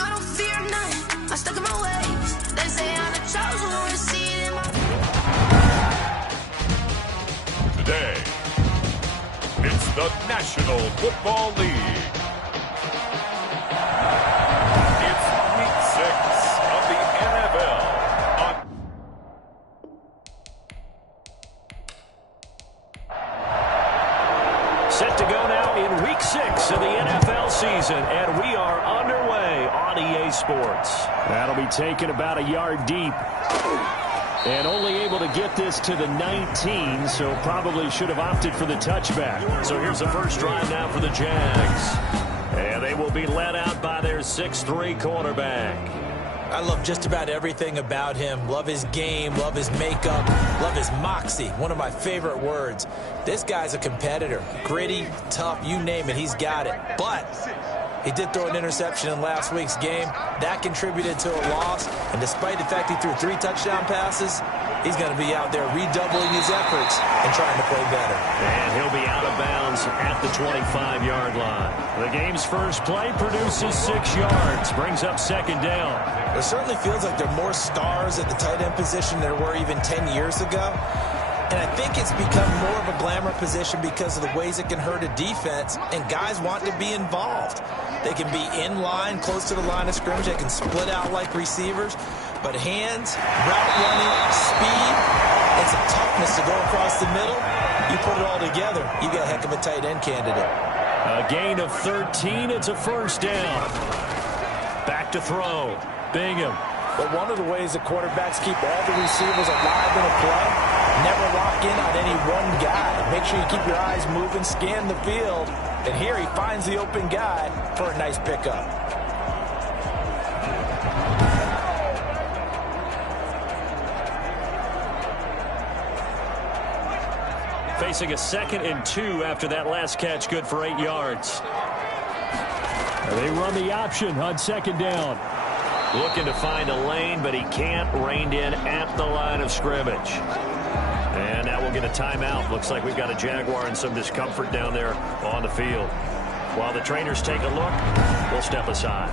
No, I don't fear nothing. I stuck in my ways. They say I'm the chosen one. See it in my. Today, it's the National Football League. It's Week 6 of the NFL. Set to go now in Week 6 of the NFL season, and we are underway on EA Sports. That'll be taken about a yard deep. And only able to get this to the 19, so probably should have opted for the touchback. So here's the first drive now for the Jags. And they will be led out by their 6'3" quarterback. I love just about everything about him. Love his game, love his makeup, love his moxie. One of my favorite words. This guy's a competitor. Gritty, tough, you name it, he's got it. But he did throw an interception in last week's game. That contributed to a loss. And despite the fact he threw 3 touchdown passes, he's going to be out there redoubling his efforts and trying to play better. And he'll be out of bounds at the 25-yard line. The game's first play produces 6 yards, brings up second down. It certainly feels like there are more stars at the tight end position than there were even 10 years ago. And I think it's become more of a glamour position because of the ways it can hurt a defense, and guys want to be involved. They can be in line, close to the line of scrimmage. They can split out like receivers. But hands, route running, speed, and some toughness to go across the middle, you put it all together, you got a heck of a tight end candidate. A gain of 13, it's a first down. Back to throw. Bingham. But one of the ways the quarterbacks keep all the receivers alive in a play, never lock in on any one guy. Make sure you keep your eyes moving, scan the field, and here he finds the open guy for a nice pickup. Facing a 2nd and 2 after that last catch, good for 8 yards. They run the option on second down. Looking to find a lane, but he can't. Reined in at the line of scrimmage. And now we'll get a timeout. Looks like we've got a Jaguar in some discomfort down there on the field. While the trainers take a look, we'll step aside.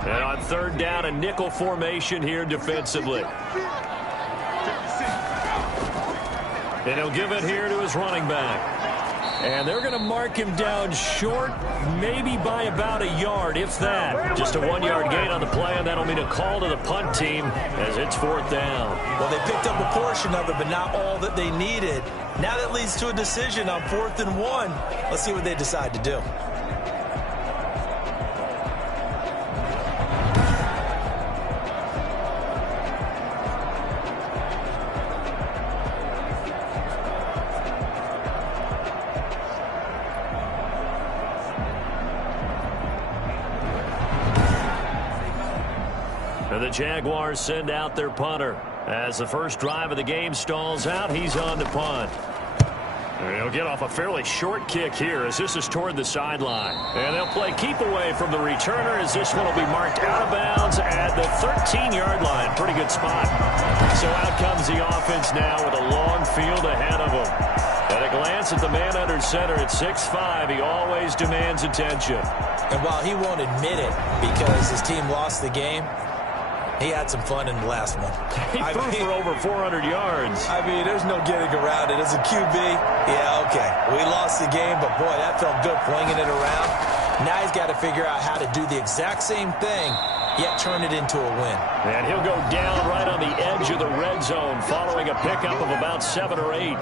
And on third down, a nickel formation here defensively. And he'll give it here to his running back. And they're going to mark him down short, maybe by about a yard, if that. Just a 1-yard gain on the play, and that'll mean a call to the punt team as it's 4th down. Well, they picked up a portion of it, but not all that they needed. Now that leads to a decision on 4th and 1. Let's see what they decide to do. The Jaguars send out their punter. As the first drive of the game stalls out, he's on to punt. And he'll get off a fairly short kick here as this is toward the sideline. And they'll play keep away from the returner as this one will be marked out of bounds at the 13-yard line. Pretty good spot. So out comes the offense now with a long field ahead of them. At a glance at the man under center at 6'5", he always demands attention. And while he won't admit it because his team lost the game, he had some fun in the last one. He threw for over 400 yards. I mean, there's no getting around it. As a QB, yeah, okay. We lost the game, but boy, that felt good flinging it around. Now he's got to figure out how to do the exact same thing, yet turn it into a win. And he'll go down right on the edge of the red zone following a pickup of about 7 or 8.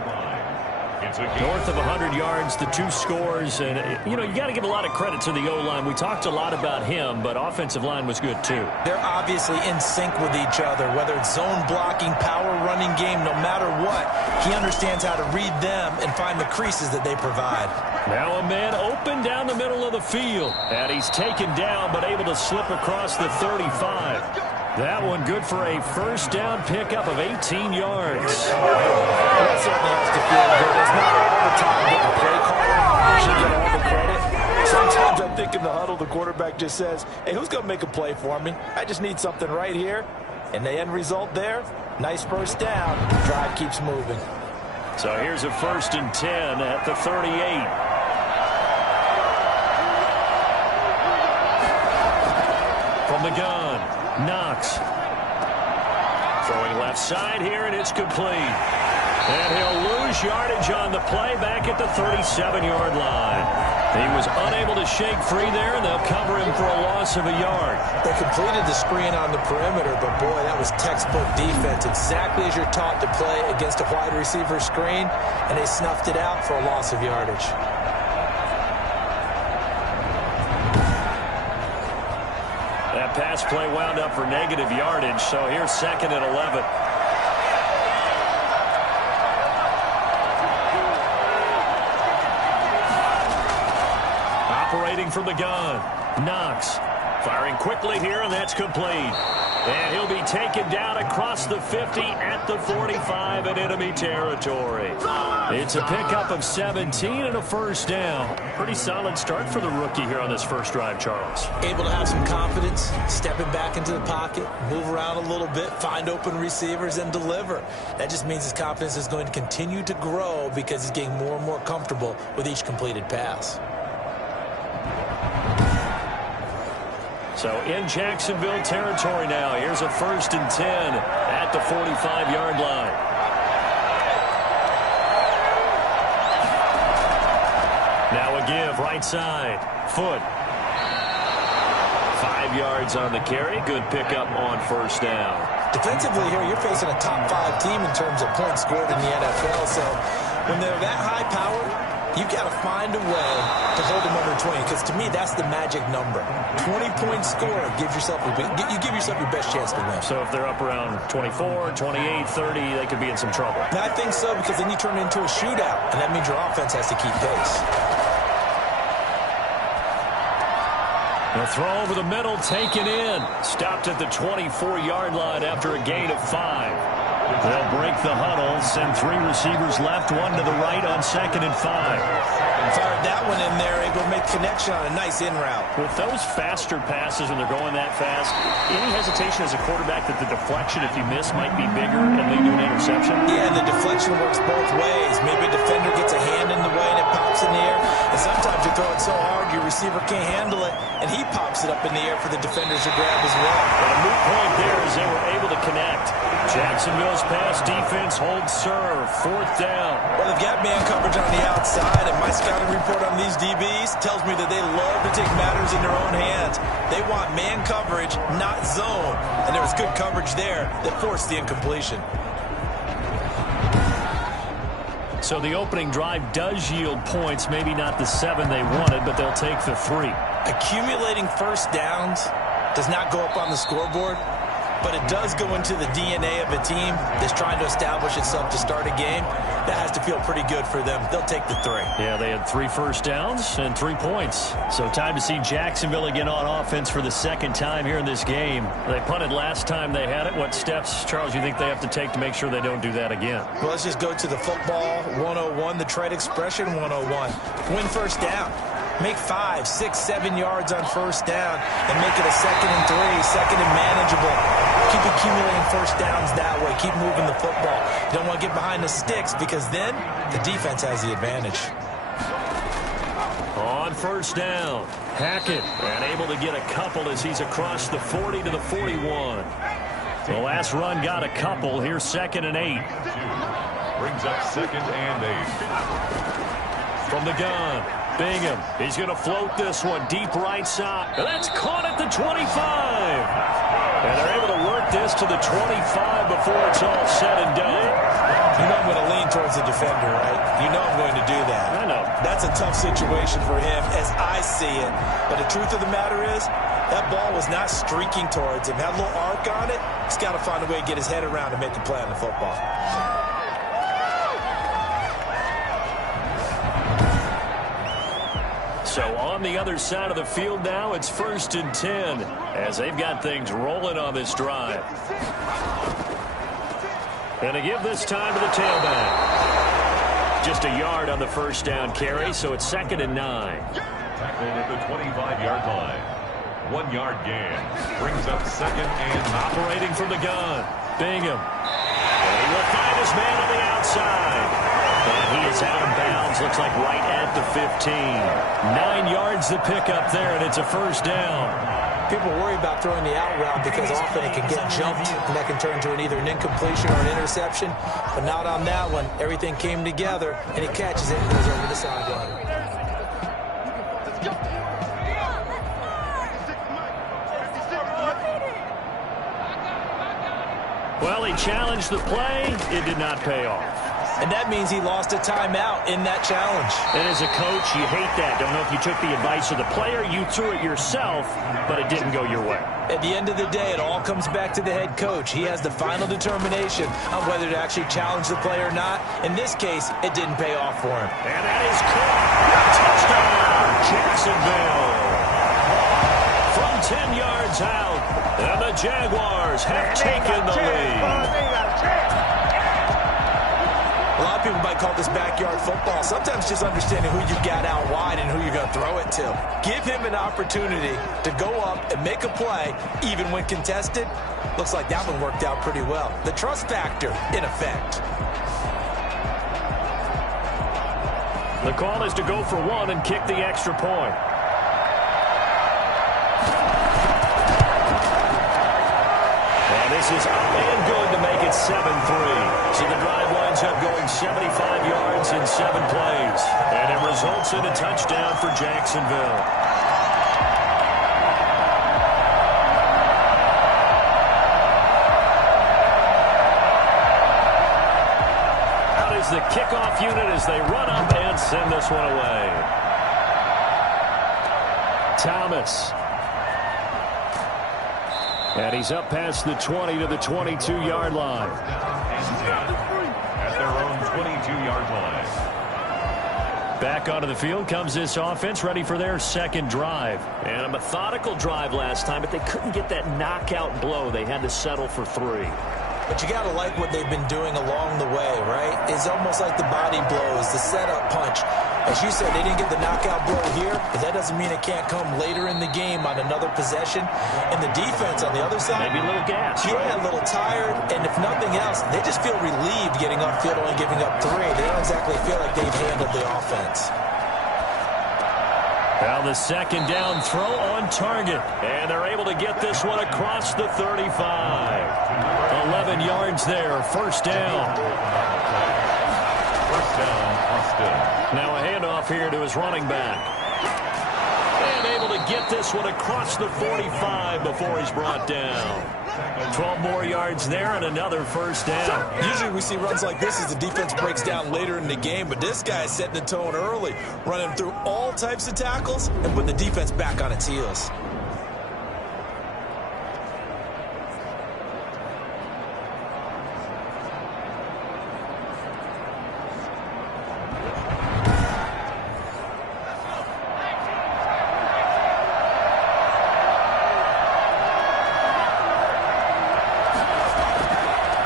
North of 100 yards, the 2 scores. And, you know, you got to give a lot of credit to the O-line. We talked a lot about him, but offensive line was good, too. They're obviously in sync with each other, whether it's zone blocking, power running game, no matter what. He understands how to read them and find the creases that they provide. Now a man open down the middle of the field. And he's taken down, but able to slip across the 35. That one good for a first down pickup of 18 yards. That certainly has to feel good. It's not all the time that the play caller should get all the credit. Sometimes I think in the huddle, the quarterback just says, hey, who's going to make a play for me? I just need something right here. And the end result there, nice first down. Drive keeps moving. So here's a 1st and 10 at the 38. the gun, Knox. Throwing left side here, and it's complete. And he'll lose yardage on the play back at the 37-yard line. He was unable to shake free there, and they'll cover him for a loss of a yard. They completed the screen on the perimeter, but boy, that was textbook defense. Exactly as you're taught to play against a wide receiver screen, and they snuffed it out for a loss of yardage. That pass play wound up for negative yardage, so here's 2nd and 11. Operating from the gun, Knox. Firing quickly here, and that's complete. And he'll be taken down across the 50 at the 45 in enemy territory. It's a pickup of 17 and a first down. Pretty solid start for the rookie here on this first drive, Charles. Able to have some confidence, stepping back into the pocket, move around a little bit, find open receivers, and deliver. That just means his confidence is going to continue to grow because he's getting more and more comfortable with each completed pass. So in Jacksonville territory now. Here's a 1st and 10 at the 45-yard line. Now a give right side. Foot. 5 yards on the carry. Good pickup on first down. Defensively here, you're facing a top 5 team in terms of points scored in the NFL. So when they're that high powered, you've got to find a way to hold them under 20, because to me, that's the magic number. 20-point score gives yourself you give yourself your best chance to win. So if they're up around 24, 28, 30, they could be in some trouble. And I think so, because then you turn it into a shootout, and that means your offense has to keep pace. They'll throw over the middle, taken in. Stopped at the 24-yard line after a gain of 5. They'll break the huddle, send 3 receivers left, 1 to the right on 2nd and 5. Fired that one in there, able to make connection on a nice in route. With those faster passes when they're going that fast, any hesitation as a quarterback that the deflection, if you miss, might be bigger and lead to an interception? Yeah, and the deflection works both ways. Maybe a defender gets a hand in the way and it pops in the air. And sometimes you throw it so hard your receiver can't handle it, and he pops it up in the air for the defenders to grab as well. But a moot point there as they were able to connect. Jacksonville's pass defense holds serve. 4th down. Well, they've got man coverage on the outside, and my scouting report on these DBs tells me that they love to take matters in their own hands. They want man coverage, not zone. And there was good coverage there that forced the incompletion. So the opening drive does yield points, maybe not the 7 they wanted, but they'll take the 3. Accumulating first downs does not go up on the scoreboard, but it does go into the DNA of a team that's trying to establish itself to start a game. That has to feel pretty good for them. They'll take the 3. Yeah, they had 3 first downs and 3 points. So time to see Jacksonville again on offense for the 2nd time here in this game. They punted last time they had it. What steps, Charles, you think they have to take to make sure they don't do that again? Well, let's just go to the football 101, the trade expression 101. Win first down. Make 5, 6, 7 yards on first down and make it a 2nd and 3, 2nd and manageable. Keep accumulating first downs that way. Keep moving the football. You don't want to get behind the sticks, because then the defense has the advantage. On first down, Hackett, and able to get a couple as he's across the 40 to the 41. The last run got a couple. Here's 2nd and 8. Brings up 2nd and 8. From the gun, Bingham. He's going to float this one deep right side. And that's caught at the 25. And they're able to work this to the 25 before it's all said and done. You know I'm going to lean towards the defender, right? You know I'm going to do that. I know. That's a tough situation for him as I see it. But the truth of the matter is, that ball was not streaking towards him. Had a little arc on it. He's got to find a way to get his head around and make a play on the football. So on the other side of the field now, it's 1st and 10 as they've got things rolling on this drive. And to give this time to the tailback. Just a yard on the first down carry, so it's 2nd and 9. Tackled at the 25-yard line. 1-yard gain. Brings up 2nd and 9. Operating from the gun, Bingham. And he will find his man on the outside. And he is out of bounds, looks like right at the 15. 9 yards to pick up there, and it's a first down. people worry about throwing the out route because often it can get jumped, and that can turn into either an incompletion or an interception. But not on that one. Everything came together, and he catches it and goes over the sideline. Well, he challenged the play. It did not pay off. And that means he lost a timeout in that challenge. And as a coach, you hate that. Don't know if you took the advice of the player. You threw it yourself, but it didn't go your way. At the end of the day, it all comes back to the head coach. He has the final determination on whether to actually challenge the play or not. In this case, it didn't pay off for him. And that is caught. Touchdown, Jacksonville. From 10 yards out, and the Jaguars have taken the lead. A lot of people might call this backyard football. Sometimes just understanding who you got out wide and who you're going to throw it to. Give him an opportunity to go up and make a play, even when contested. Looks like that one worked out pretty well. The trust factor, in effect. The call is to go for one and kick the extra point. And this is up and good to make it 7-3. So the drive winds up going 75 yards in 7 plays. And it results in a touchdown for Jacksonville. Out is the kickoff unit as they run up and send this one away. Thomas. And he's up past the 20 to the 22-yard line. At their own 22-yard line. Back onto the field comes this offense, ready for their second drive. And a methodical drive last time, but they couldn't get that knockout blow. They had to settle for 3. But you got to like what they've been doing along the way, right? It's almost like the body blows, the setup punch. As you said, they didn't get the knockout blow here, but that doesn't mean it can't come later in the game on another possession. And the defense on the other side, maybe a little gas. Yeah, a little tired. And if nothing else, they just feel relieved getting upfield, only giving up 3. They don't exactly feel like they've handled the offense. Now the second down throw on target. And they're able to get this one across the 35. 11 yards there, first down. First down, Austin. Now a handoff here to his running back. And able to get this one across the 45 before he's brought down. 12 more yards there and another first down. Usually we see runs like this as the defense breaks down later in the game, but this guy is setting the tone early, running through all types of tackles and putting the defense back on its heels.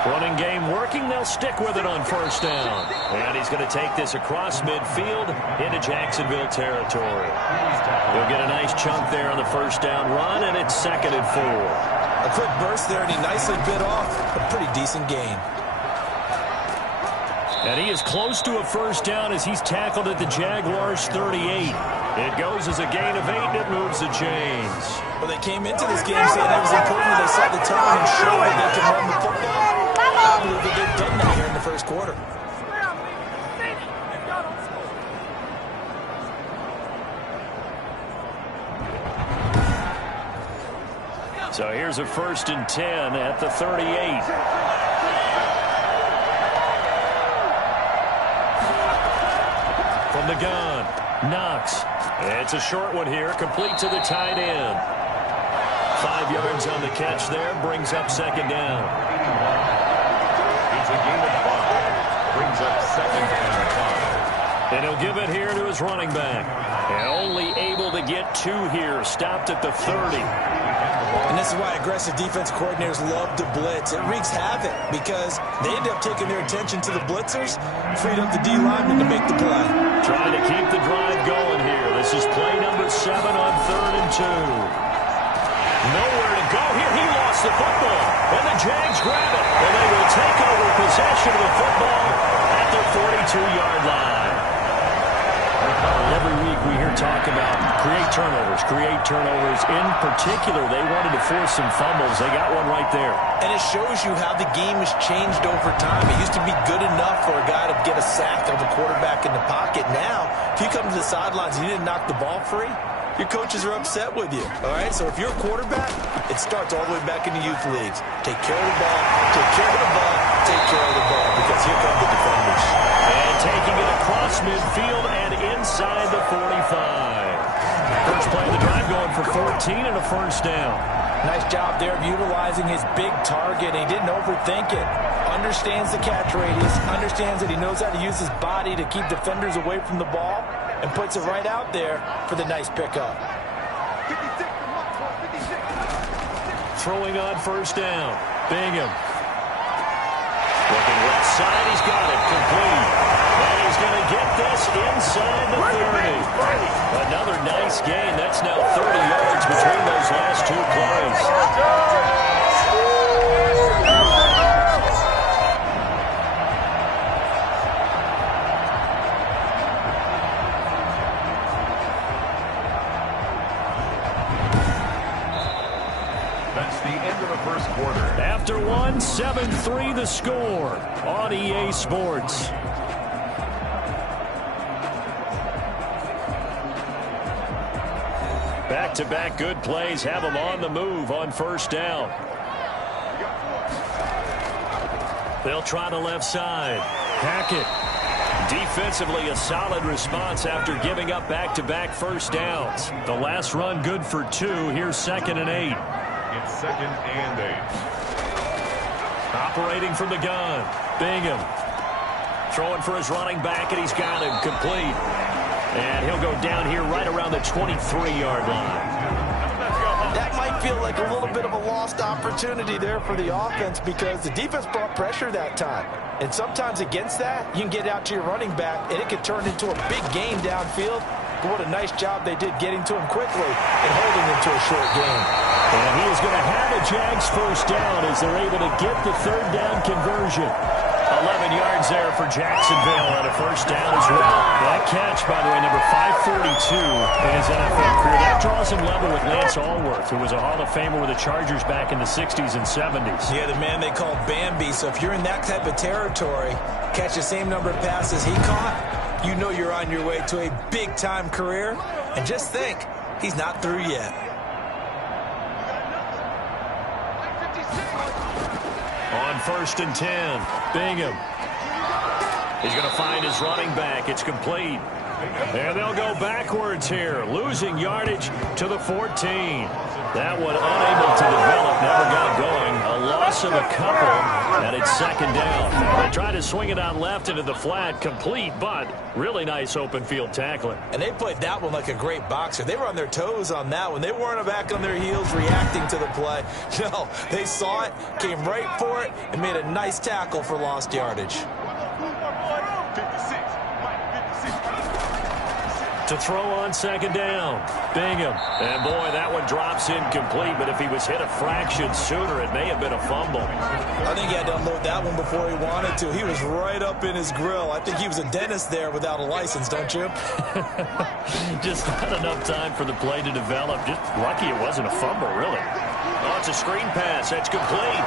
Running game working. They'll stick with it on first down. And he's going to take this across midfield into Jacksonville territory. He'll get a nice chunk there on the first down run, and it's 2nd and 4. A quick burst there, and he nicely bit off a pretty decent gain. And he is close to a first down as he's tackled at the Jaguars' 38. It goes as a gain of 8, and it moves the chains. Well, they came into this game saying it was important they set the tone and show that they can run the football. I believe that they've done that here in the first quarter. So here's a 1st and 10 at the 38. From the gun, Knox. It's a short one here, complete to the tight end. 5 yards on the catch there, brings up 2nd down. It's a gain of 5. Brings up 2nd and 5. And he'll give it here to his running back. And only able to get 2 here, stopped at the 30. And this is why aggressive defense coordinators love to blitz. It wreaks havoc because they end up taking their attention to the blitzers, freed up the D lineman to make the play. Trying to keep the drive going here. This is play number 7 on 3rd and 2. Nowhere to go here. He lost the football. And the Jags grab it. And they will take over possession of the football at the 42-yard line. Every week we hear talk about Create turnovers, create turnovers. In particular, they wanted to force some fumbles. They got one right there. And it shows you how the game has changed over time. It used to be good enough for a guy to get a sack of a quarterback in the pocket. Now, if you come to the sidelines and you didn't knock the ball free, your coaches are upset with you. All right, so if you're a quarterback, it starts all the way back in the youth leagues. Take care of the ball, take care of the ball, take care of the ball, because here come the defenders. And taking it across midfield and inside the 45. First play of the drive going for 14 and a first down. Nice job there of utilizing his big target. He didn't overthink it. Understands the catch radius, understands that he knows how to use his body to keep defenders away from the ball, and puts it right out there for the nice pickup. Throwing on first down. Bingham. Looking left side, he's got it complete. And he's going to get this inside the 30. Another nice gain. That's now 30 yards between those last two plays. That's the end of the first quarter. After one, 7-3 the score on EA Sports. Back-to-back good plays have them on the move on first down. They'll try the left side. Hackett. Defensively, a solid response after giving up back-to-back first downs. The last run good for 2. Here's 2nd and 8. It's 2nd and 8. Operating from the gun. Bingham. Throwing for his running back, and he's got him complete. And he'll go down here right around the 23-yard line. That might feel like a little bit of a lost opportunity there for the offense because the defense brought pressure that time. And sometimes against that, you can get out to your running back, and it could turn into a big game downfield. But what a nice job they did getting to him quickly and holding him to a short game. And he is going to have a Jags first down as they're able to get the third down conversion. 11 yards there for Jacksonville and a first down as well. That catch, by the way, number 542 in his NFL career. That draws him level with Lance Allworth, who was a Hall of Famer with the Chargers back in the 60s and 70s. Yeah, the man they called Bambi. So if you're in that type of territory, catch the same number of passes he caught, you know you're on your way to a big-time career. And just think, he's not through yet. On 1st and 10, Bingham. He's going to find his running back. It's complete. And they'll go backwards here, losing yardage to the 14. That one unable to develop, never got going. A loss of a couple, and it's 2nd down. They try to swing it on left into the flat, complete, but really nice open field tackling. And they played that one like a great boxer. They were on their toes on that one. They weren't back on their heels reacting to the play. No, they saw it, came right for it, and made a nice tackle for lost yardage. To throw on 2nd down, Bingham. And boy, that one drops incomplete, but if he was hit a fraction sooner, it may have been a fumble. I think he had to unload that one before he wanted to. He was right up in his grill. I think he was a dentist there without a license, don't you? Just not enough time for the play to develop. Just lucky it wasn't a fumble, really. Oh, it's a screen pass. That's complete.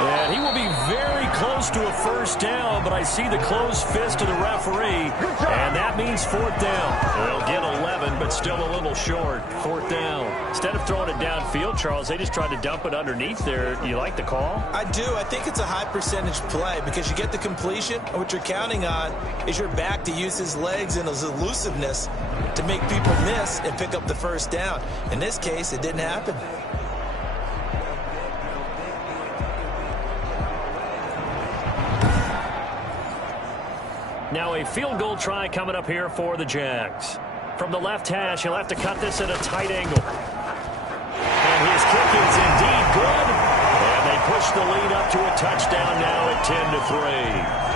And he will be very close to a first down, but I see the closed fist of the referee, and that means 4th down. They'll get 11, but still a little short. 4th down. Instead of throwing it downfield, Charles, they just tried to dump it underneath there. You like the call? I do. I think it's a high percentage play because you get the completion, and what you're counting on is your back to use his legs and his elusiveness to make people miss and pick up the first down. In this case, it didn't happen. Now a field goal try coming up here for the Jags. From the left hash, he'll have to cut this at a tight angle. And his kick is indeed good. And they push the lead up to a touchdown now at 10-3.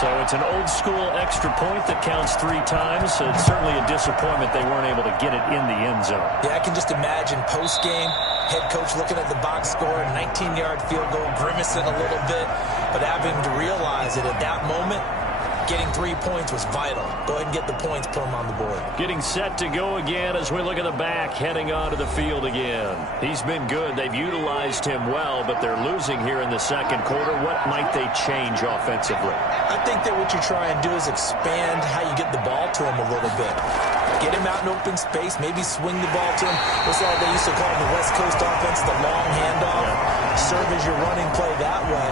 So it's an old-school extra point that counts 3 times. So it's certainly a disappointment they weren't able to get it in the end zone. Yeah, I can just imagine post-game, head coach looking at the box score, 19-yard field goal, grimacing a little bit, but having to realize that at that moment, getting 3 points was vital. Go ahead and get the points, put them on the board. Getting set to go again as we look at the back, heading onto the field again. He's been good. They've utilized him well, but they're losing here in the second quarter. What might they change offensively? I think that what you try and do is expand how you get the ball to him a little bit. Get him out in open space, maybe swing the ball to him. What's that they used to call the West Coast offense, the long handoff? Serve as your running play that way,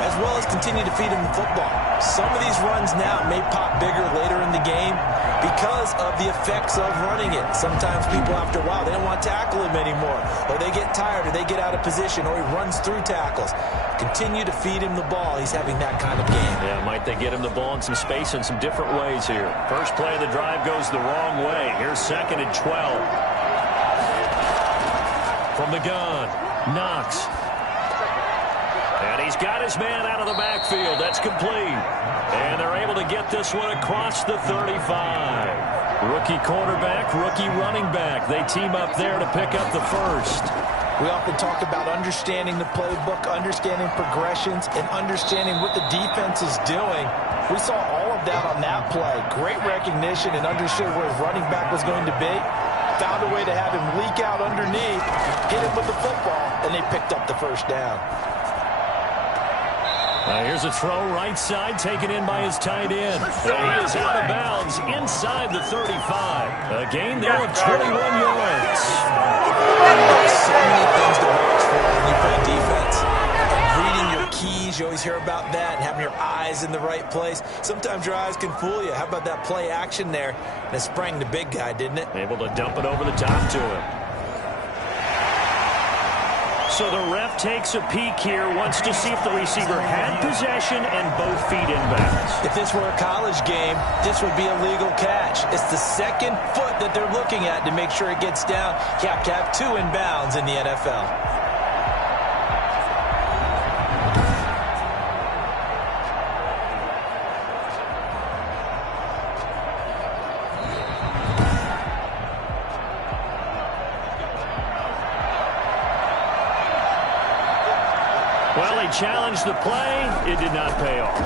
as well as continue to feed him the football. Some of these runs now may pop bigger later in the game because of the effects of running it. Sometimes people, after a while, they don't want to tackle him anymore, or they get tired, or they get out of position, or he runs through tackles. Continue to feed him the ball. He's having that kind of game. Yeah, might they get him the ball in some space in some different ways here. First play of the drive goes the wrong way. Here's 2nd and 12. From the gun, Knox. And he's got his man out of the backfield. That's complete. And they're able to get this one across the 35. Rookie quarterback, rookie running back. They team up there to pick up the first. We often talk about understanding the playbook, understanding progressions, and understanding what the defense is doing. We saw all of that on that play. Great recognition and understood where his running back was going to be. Found a way to have him leak out underneath, hit him with the football, and they picked up the first down. Here's a throw right side, taken in by his tight end. And he is out of bounds inside the 35. A gain there of 21 yards. So many things to watch for when you play defense. And reading your keys, you always hear about that, and having your eyes in the right place. Sometimes your eyes can fool you. How about that play action there? And it sprang the big guy, didn't it? Able to dump it over the top to him. So the ref takes a peek here, wants to see if the receiver had possession and both feet inbounds. If this were a college game, this would be a legal catch. It's the second foot that they're looking at to make sure it gets down. You have to have 2 inbounds in the NFL. Well, he challenged the play. It did not pay off.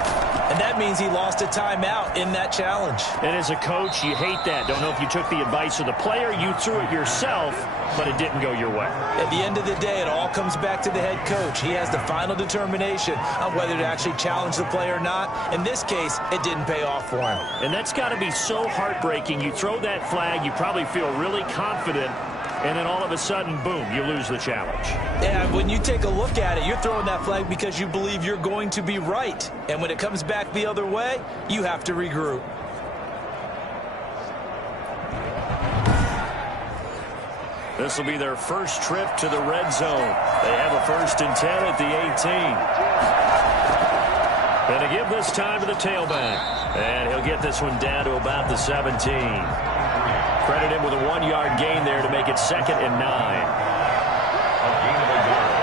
And that means he lost a timeout in that challenge. And as a coach, you hate that. Don't know if you took the advice of the player, you threw it yourself, but it didn't go your way. At the end of the day, it all comes back to the head coach. He has the final determination on whether to actually challenge the play or not. In this case, it didn't pay off for him. And that's got to be so heartbreaking. You throw that flag, you probably feel really confident, and then all of a sudden, boom, you lose the challenge. Yeah, when you take a look at it, you're throwing that flag because you believe you're going to be right. And when it comes back the other way, you have to regroup. This will be their first trip to the red zone. They have a 1st and 10 at the 18. Going to give this time to the tailback. And he'll get this one down to about the 17. Credit him with a 1-yard gain there to make it 2nd and 9. A gain of a yard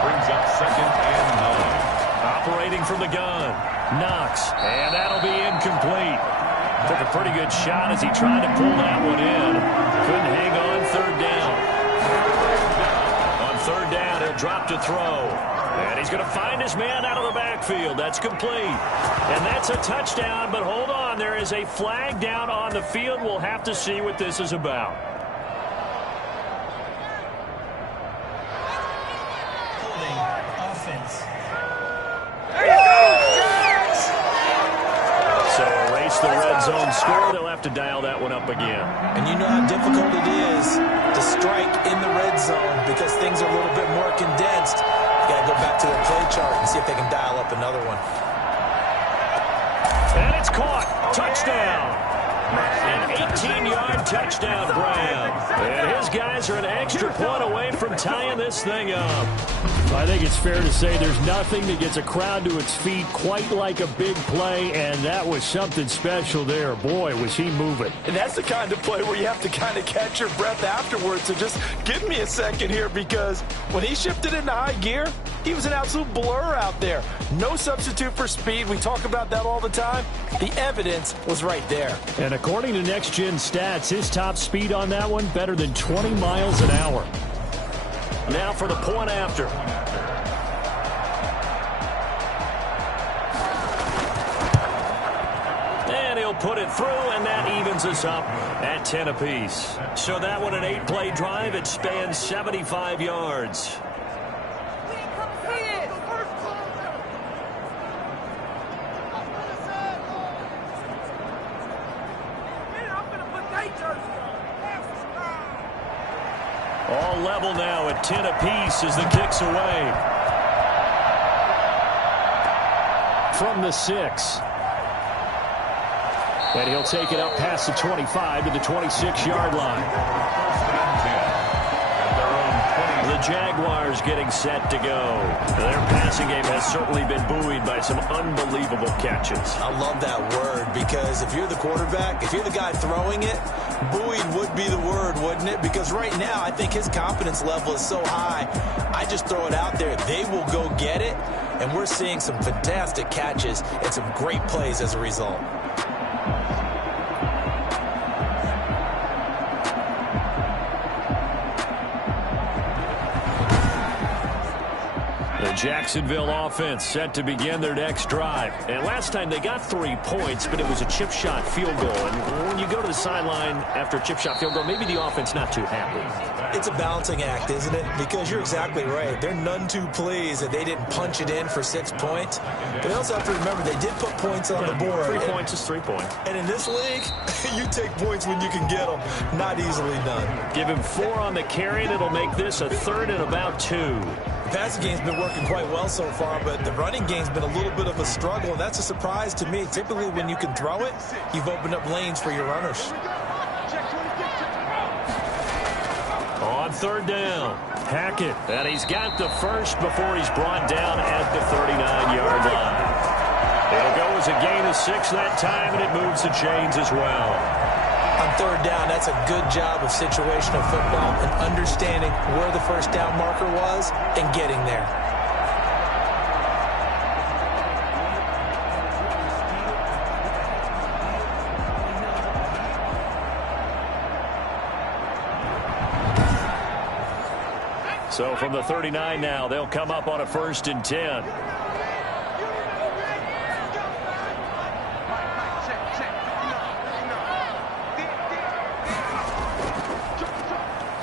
brings up 2nd and 9. Operating from the gun, Knox, and that'll be incomplete. Took a pretty good shot as he tried to pull that one in. Couldn't hang on 3rd down. On 3rd down, he'll drop to throw. And he's going to find his man out of the backfield. That's complete. And that's a touchdown, but hold on. There is a flag down on the field. We'll have to see what this is about. Holding offense. So erase the red zone score. They'll have to dial that one up again. And you know how difficult it is to strike in the red zone because things are a little bit more condensed. You got to go back to their play chart and see if they can dial up another one. And it's caught. Touchdown. An 18-yard touchdown grab. And his guys are an extra point away from tying this thing up. I think it's fair to say there's nothing that gets a crowd to its feet quite like a big play, and that was something special there. Boy, was he moving. And that's the kind of play where you have to kind of catch your breath afterwards. So just give me a second here, because when he shifted into high gear, he was an absolute blur out there. No substitute for speed. We talk about that all the time. The evidence was right there. And according to Next Gen Stats, his top speed on that one, better than 20 miles an hour. Now for the point after. He'll put it through, and that evens us up at 10 apiece. So that one, an 8-play drive. It spans 75 yards. All level now at 10 apiece as the kick's away. From the 6. And he'll take it up past the 25 to the 26-yard line. The Jaguars getting set to go. Their passing game has certainly been buoyed by some unbelievable catches. I love that word, because if you're the quarterback, if you're the guy throwing it, buoyed would be the word, wouldn't it? Because right now, I think his confidence level is so high, I just throw it out there. They will go get it, and we're seeing some fantastic catches and some great plays as a result. The Jacksonville offense set to begin their next drive. And last time they got 3 points, but it was a chip shot field goal. And when you go to the sideline after a chip shot field goal, maybe the offense not too happy. It's a balancing act, isn't it? Because you're exactly right. They're none too pleased that they didn't punch it in for 6 points. But they also have to remember they did put points on the board. 3 points is 3 points. And in this league, you take points when you can get them. Not easily done. Give him 4 on the carry, and it'll make this a 3rd and about 2. The passing game's been working quite well so far, but the running game's been a little bit of a struggle, and that's a surprise to me. Typically, when you can throw it, you've opened up lanes for your runners. On 3rd down, Hackett, and he's got the first before he's brought down at the 39-yard line. It'll go as a gain of 6 that time, and it moves the chains as well. On 3rd down, that's a good job of situational football and understanding where the first down marker was and getting there. So from the 39 now, they'll come up on a 1st and 10.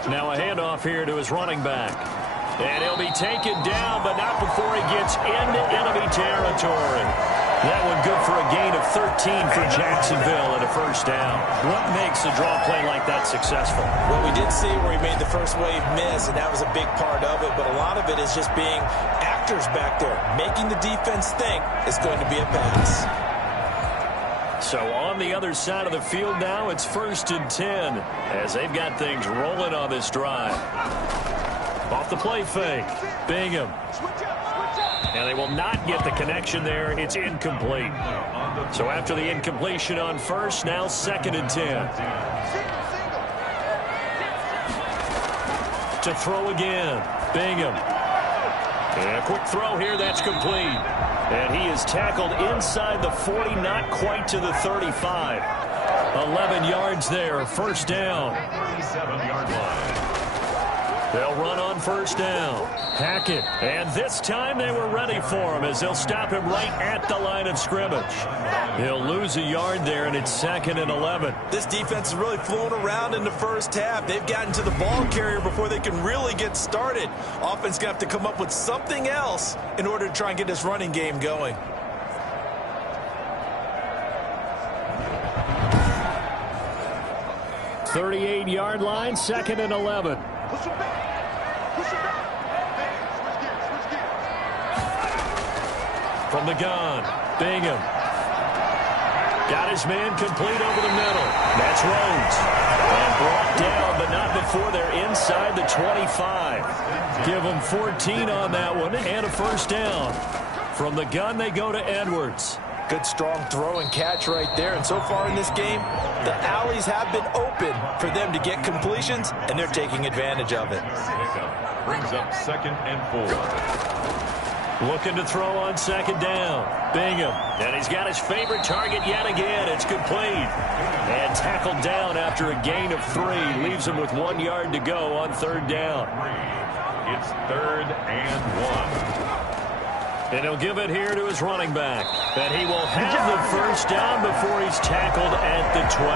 Now a handoff here to his running back. And he'll be taken down, but not before he gets into enemy territory. That one good for a gain of 13 for Jacksonville and a 1st down. What makes a draw play like that successful? Well, we did see where he made the first wave miss, and that was a big part of it. But a lot of it is just being actors back there, making the defense think it's going to be a pass. So on the other side of the field now, it's 1st and 10 as they've got things rolling on this drive. Off the play fake, Bingham. And they will not get the connection there. It's incomplete. So after the incompletion on 1st, now 2nd and 10. To throw again, Bingham. And a quick throw here, that's complete. And he is tackled inside the 40, not quite to the 35. 11 yards there, 1st down. 37-yard line. They'll run on 1st down. Hackett. And this time they were ready for him as they'll stop him right at the line of scrimmage. He'll lose a yard there, and it's 2nd and 11. This defense is really flown around in the first half. They've gotten to the ball carrier before they can really get started. Offense going to have to come up with something else in order to try and get this running game going. .38-yard line, 2nd and 11. From the gun, Bingham. Got his man complete over the middle. That's Rhodes. And brought down, but not before they're inside the 25. Give them 14 on that one and a 1st down. From the gun, they go to Edwards. Good, strong throw and catch right there. And so far in this game, the alleys have been open for them to get completions, and they're taking advantage of it. Brings up 2nd and 4. Looking to throw on 2nd down. Bingham. And he's got his favorite target yet again. It's complete. And tackled down after a gain of 3. Leaves him with 1 yard to go on 3rd down. It's 3rd and 1. And he'll give it here to his running back. And he will have the first down before he's tackled at the 12.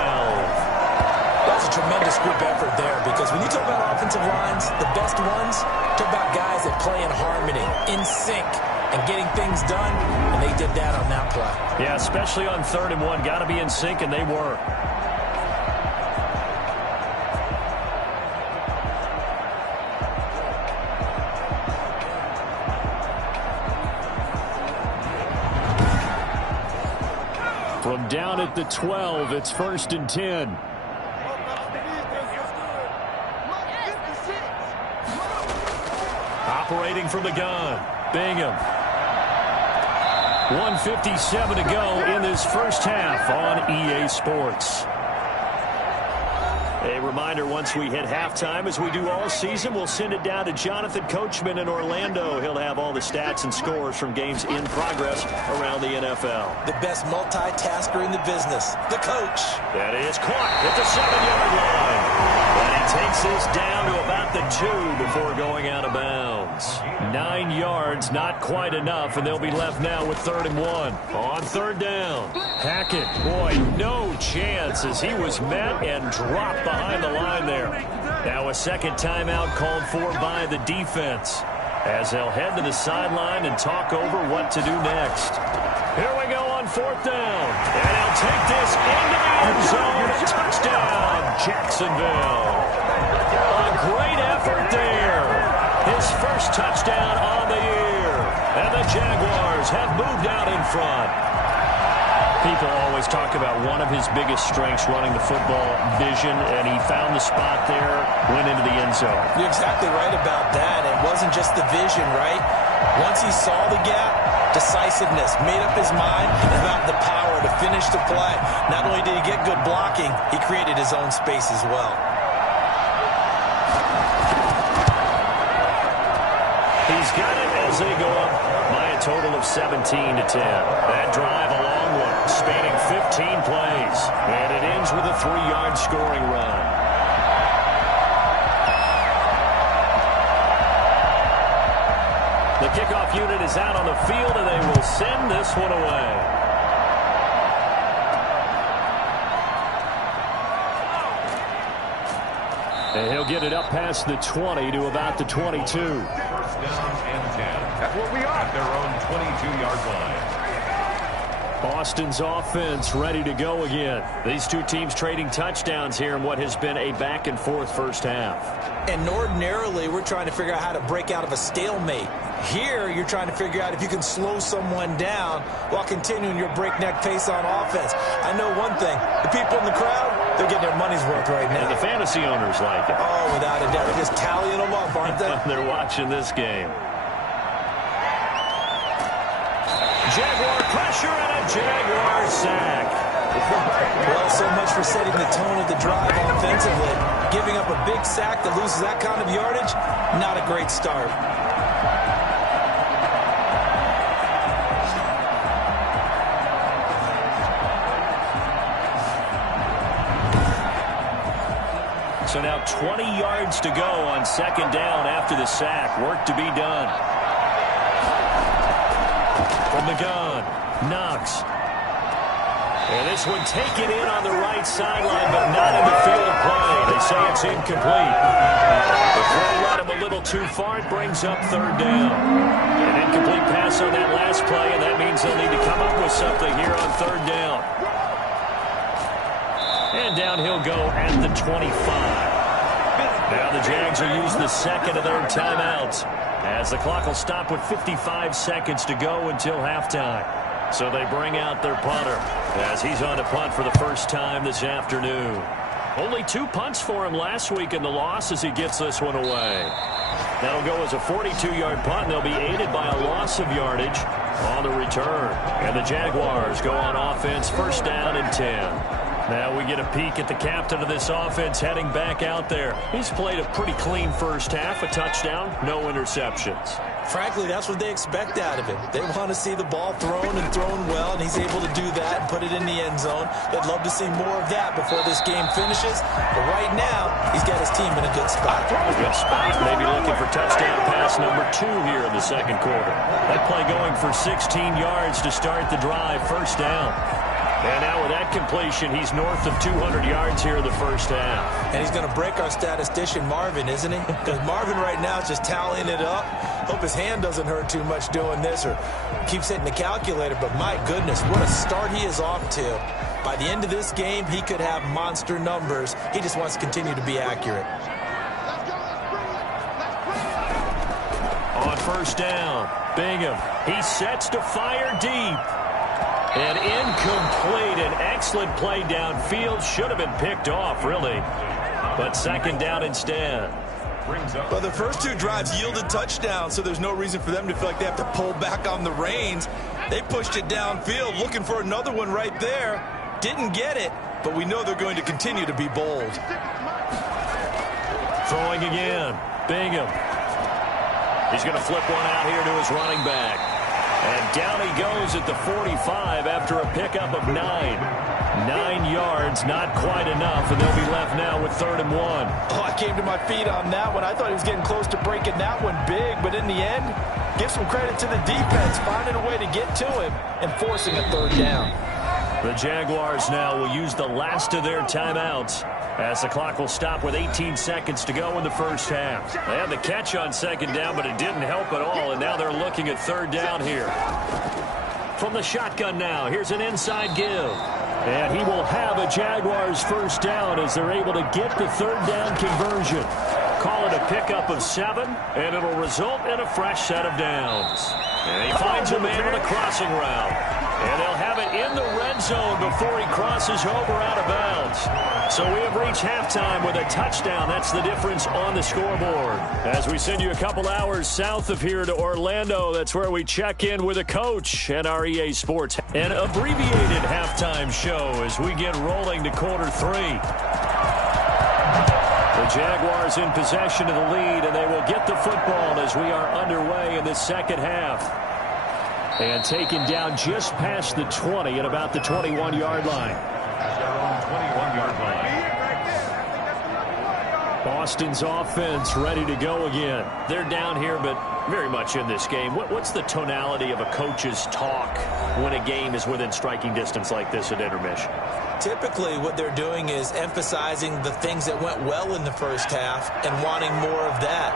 That was a tremendous group effort there, because when you talk about offensive lines, the best ones, talk about guys that play in harmony, in sync, and getting things done, and they did that on that play. Yeah, especially on 3rd and 1. Got to be in sync, and they were. From down at the 12, it's 1st and 10. Operating from the gun, Bingham. 1:57 to go in this first half on EA Sports. A reminder, once we hit halftime, as we do all season, we'll send it down to Jonathan Coachman in Orlando. He'll have all the stats and scores from games in progress around the NFL. The best multitasker in the business, the coach. That is caught at the 7-yard line. And he takes this down to about the 2 before going out of bounds. 9 yards, not quite enough, and they'll be left now with 3rd and 1. On 3rd down, Hackett, boy, no chance as he was met and dropped behind the line there. Now a second timeout called for by the defense, as they'll head to the sideline and talk over what to do next. Here we go on 4th down, and he'll take this into the end zone. Touchdown, Jacksonville. A great effort there. His first touchdown on the year, and the Jaguars have moved out in front. People always talk about one of his biggest strengths, running the football, vision, and he found the spot there, went into the end zone. You're exactly right about that. It wasn't just the vision, right? Once he saw the gap, decisiveness, made up his mind, and about the power to finish the play. Not only did he get good blocking, he created his own space as well. He's got it as they go up by a total of 17-10. That drive a long one, spanning 15 plays. And it ends with a 3-yard scoring run. The kickoff unit is out on the field, and they will send this one away. And he'll get it up past the 20 to about the 22. 1st down and 10. That's what we are at their own 22-yard line. Boston's offense ready to go again. These two teams trading touchdowns here in what has been a back-and-forth first half. And ordinarily, we're trying to figure out how to break out of a stalemate. Here, you're trying to figure out if you can slow someone down while continuing your breakneck pace on offense. I know one thing. The people in the crowd, they're getting their money's worth right now. And the fantasy owners like it. Oh, without a doubt. They're just tallying them up, aren't they? They're watching this game. Jaguar pressure and a Jaguar sack. Well, so much for setting the tone of the drive offensively. Giving up a big sack that loses that kind of yardage, not a great start. So now 20 yards to go on 2nd down after the sack. Work to be done. From the gun, Knox. And this one taken in on the right sideline, but not in the field of play. They say it's incomplete. The throw led him a little too far. It brings up 3rd down. An incomplete pass on that last play, and that means they'll need to come up with something here on 3rd down. And down he'll go at the 25. Now the Jags will use the 2nd of their timeouts, as the clock will stop with 55 seconds to go until halftime. So they bring out their punter, as he's on to punt for the first time this afternoon. Only 2 punts for him last week in the loss as he gets this one away. That'll go as a 42-yard punt, and they'll be aided by a loss of yardage on the return. And the Jaguars go on offense, 1st down and 10. Now we get a peek at the captain of this offense heading back out there. He's played a pretty clean first half, a touchdown, no interceptions. Frankly, that's what they expect out of him. They want to see the ball thrown and thrown well, and he's able to do that and put it in the end zone. They'd love to see more of that before this game finishes. But right now, he's got his team in a good spot. Good spot. Maybe looking for touchdown pass number 2 here in the second quarter. That play going for 16 yards to start the drive. First down. And now with that completion, he's north of 200 yards here in the first half. And he's going to break our statistician Marvin, isn't he? Because Marvin right now is just tallying it up. Hope his hand doesn't hurt too much doing this or keeps hitting the calculator. But my goodness, what a start he is off to. By the end of this game, he could have monster numbers. He just wants to continue to be accurate. On first down, Bingham. He sets to fire deep. And incomplete. An excellent play downfield. Should have been picked off, really. But second down instead. Well, the first 2 drives yielded touchdowns, so there's no reason for them to feel like they have to pull back on the reins. They pushed it downfield, looking for another one right there. Didn't get it, but we know they're going to continue to be bold. Throwing again. Bingham. He's going to flip one out here to his running back. And down he goes at the 45 after a pickup of 9. 9 yards, not quite enough, and they'll be left now with 3rd and 1. Oh, I came to my feet on that one. I thought he was getting close to breaking that one big, but in the end, give some credit to the defense, finding a way to get to him and forcing a 3rd down. The Jaguars now will use the last of their timeouts as the clock will stop with 18 seconds to go in the first half. They had the catch on second down, but it didn't help at all, and now they're looking at 3rd down here. From the shotgun now, here's an inside give. And he will have a Jaguars first down as they're able to get the 3rd down conversion. Call it a pickup of 7, and it'll result in a fresh set of downs. And he finds a man on a crossing route. And they'll have it in the red zone before he crosses over out of bounds. So we have reached halftime with a touchdown. That's the difference on the scoreboard. As we send you a couple hours south of here to Orlando, that's where we check in with a coach at our EA Sports. An abbreviated halftime show as we get rolling to quarter 3. The Jaguars in possession of the lead, and they will get the football as we are underway in the second half. And taken down just past the 20 at about the 21-yard line. 21-yard line. Boston's offense ready to go again. They're down here, but very much in this game. What's the tonality of a coach's talk when a game is within striking distance like this at intermission? Typically, what they're doing is emphasizing the things that went well in the first half and wanting more of that.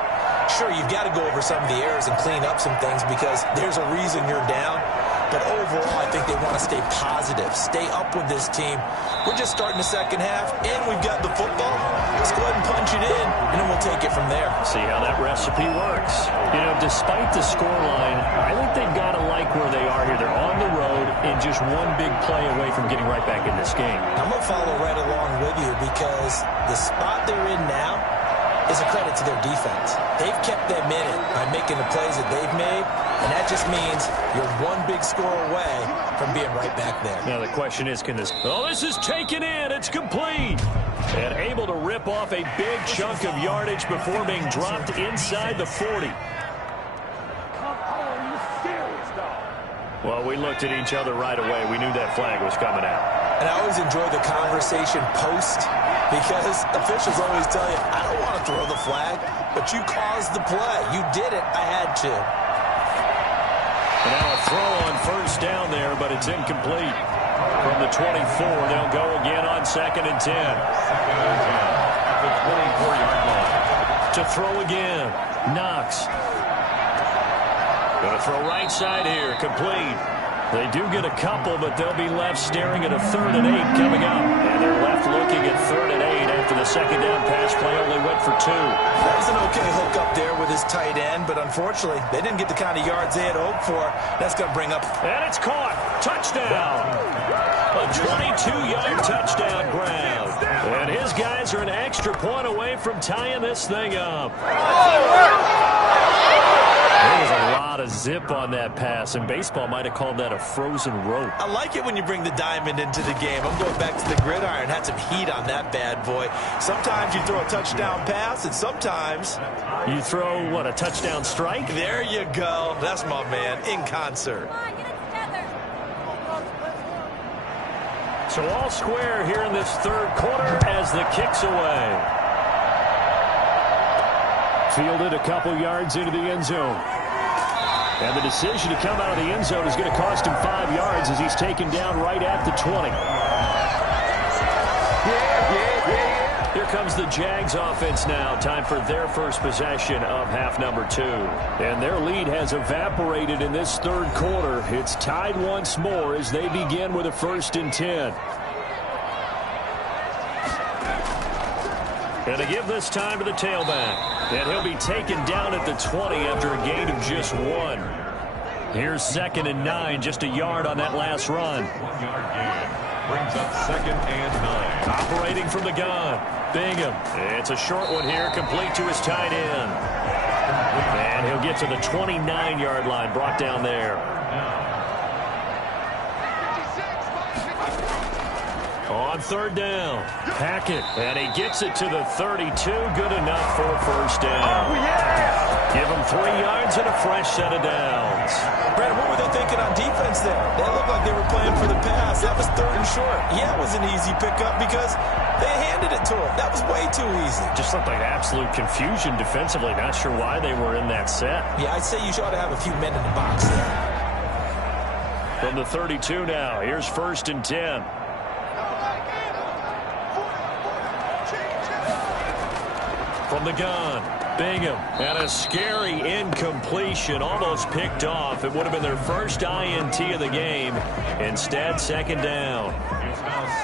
Sure, you've got to go over some of the errors and clean up some things because there's a reason you're down. But overall, I think they want to stay positive, stay up with this team. We're just starting the second half, and we've got the football. Let's go ahead and punch it in, and then we'll take it from there. See how that recipe works. You know, despite the scoreline, I think they've got to like where they are here. They're on the road and just one big play away from getting right back in this game. I'm going to follow right along with you because the spot they're in now is a credit to their defense. They've kept them in it by making the plays that they've made, and that just means you're one big score away from being right back there. Now the question is, can this... Oh, this is taken in. It's complete. And able to rip off a big chunk of yardage before being dropped inside the 40. Well, we looked at each other right away. We knew that flag was coming out. And I always enjoy the conversation post because officials always tell you, I don't want to throw the flag, but you caused the play. You did it. I had to. And now a throw on first down there, but it's incomplete. From the 24, they'll go again on 2nd and 10. The 24-yard line. To throw again. Knox. Going to throw right side here. Complete. They do get a couple, but they'll be left staring at a 3rd and 8 coming up. And they're left looking at 3rd and 8 after the second down pass play only went for 2. That was an okay hook up there with his tight end, but unfortunately, they didn't get the kind of yards they had hoped for. That's going to bring up... And it's caught. Touchdown. A 22-yard touchdown grab. And his guys are an extra point away from tying this thing up. There was a lot of zip on that pass, and baseball might have called that a frozen rope. I like it when you bring the diamond into the game. I'm going back to the gridiron. Had some heat on that bad boy. Sometimes you throw a touchdown pass, and sometimes you throw, what, a touchdown strike? There you go. That's my man, in concert. So all square here in this third quarter as the kick's away. Fielded a couple yards into the end zone. And the decision to come out of the end zone is going to cost him 5 yards as he's taken down right at the 20. Here comes the Jags offense now. Time for their first possession of half number 2. And their lead has evaporated in this third quarter. It's tied once more as they begin with a 1st and 10. And to give this time to the tailback. And he'll be taken down at the 20 after a gain of just 1. Here's 2nd and 9, just a yard on that last run. 1-yard gain. Brings up 2nd and 9. Operating from the gun. Bingham. It's a short one here, complete to his tight end. And he'll get to the 29-yard line, brought down there. On 3rd down, Hackett, and he gets it to the 32. Good enough for a 1st down. Oh, yeah! Give him 3 yards and a fresh set of downs. Brad, what were they thinking on defense there? They looked like they were playing for the pass. That was 3rd and short. Yeah, it was an easy pickup because they handed it to him. That was way too easy. Just looked like absolute confusion defensively. Not sure why they were in that set. Yeah, I'd say you ought to have a few men in the box there. From the 32 now, here's 1st and 10. From the gun, Bingham, and a scary incompletion, almost picked off. It would have been their first INT of the game. Instead, 2nd down.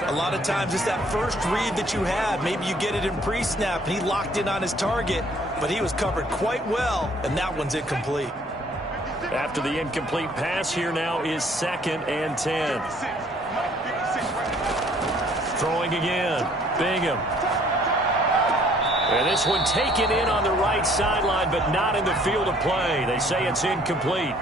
A lot of times it's that first read that you had. Maybe you get it in pre-snap, and he locked in on his target, but he was covered quite well, and that one's incomplete. After the incomplete pass, here now is 2nd and 10. Throwing again, Bingham. And this one taken in on the right sideline, but not in the field of play. They say it's incomplete.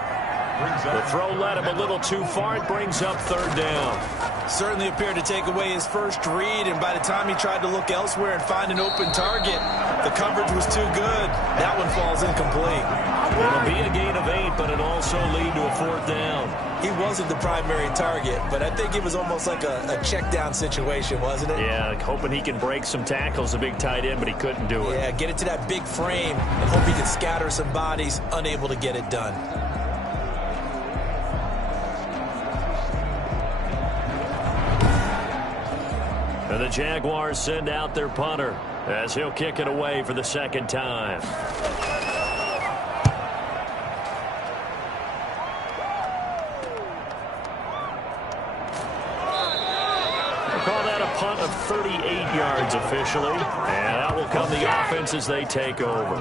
The throw led him a little too far. It brings up 3rd down. Certainly appeared to take away his first read, and by the time he tried to look elsewhere and find an open target, the coverage was too good. That one falls incomplete. It'll be a gain of 8, but it'll also lead to a 4th down. He wasn't the primary target, but I think it was almost like a check down situation, wasn't it? Yeah, hoping he can break some tackles, a big tight end, but he couldn't do it. Yeah, get it to that big frame and hope he can scatter some bodies, unable to get it done. And the Jaguars send out their punter as he'll kick it away for the 2nd time. Punt of 38 yards officially, and out will come the offense as they take over.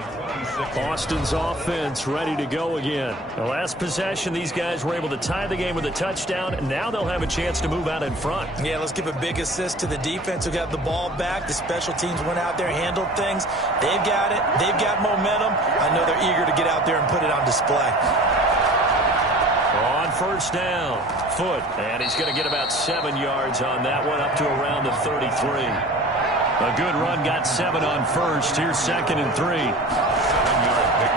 Austin's offense ready to go again. The last possession, these guys were able to tie the game with a touchdown, and now they'll have a chance to move out in front. Yeah, let's give a big assist to the defense who got the ball back. The special teams went out there, handled things. They've got it. They've got momentum. I know they're eager to get out there and put it on display. On 1st down, Foot, and he's going to get about 7 yards on that one, up to around the 33. A good run, got 7 on 1st. Here's 2nd and 3.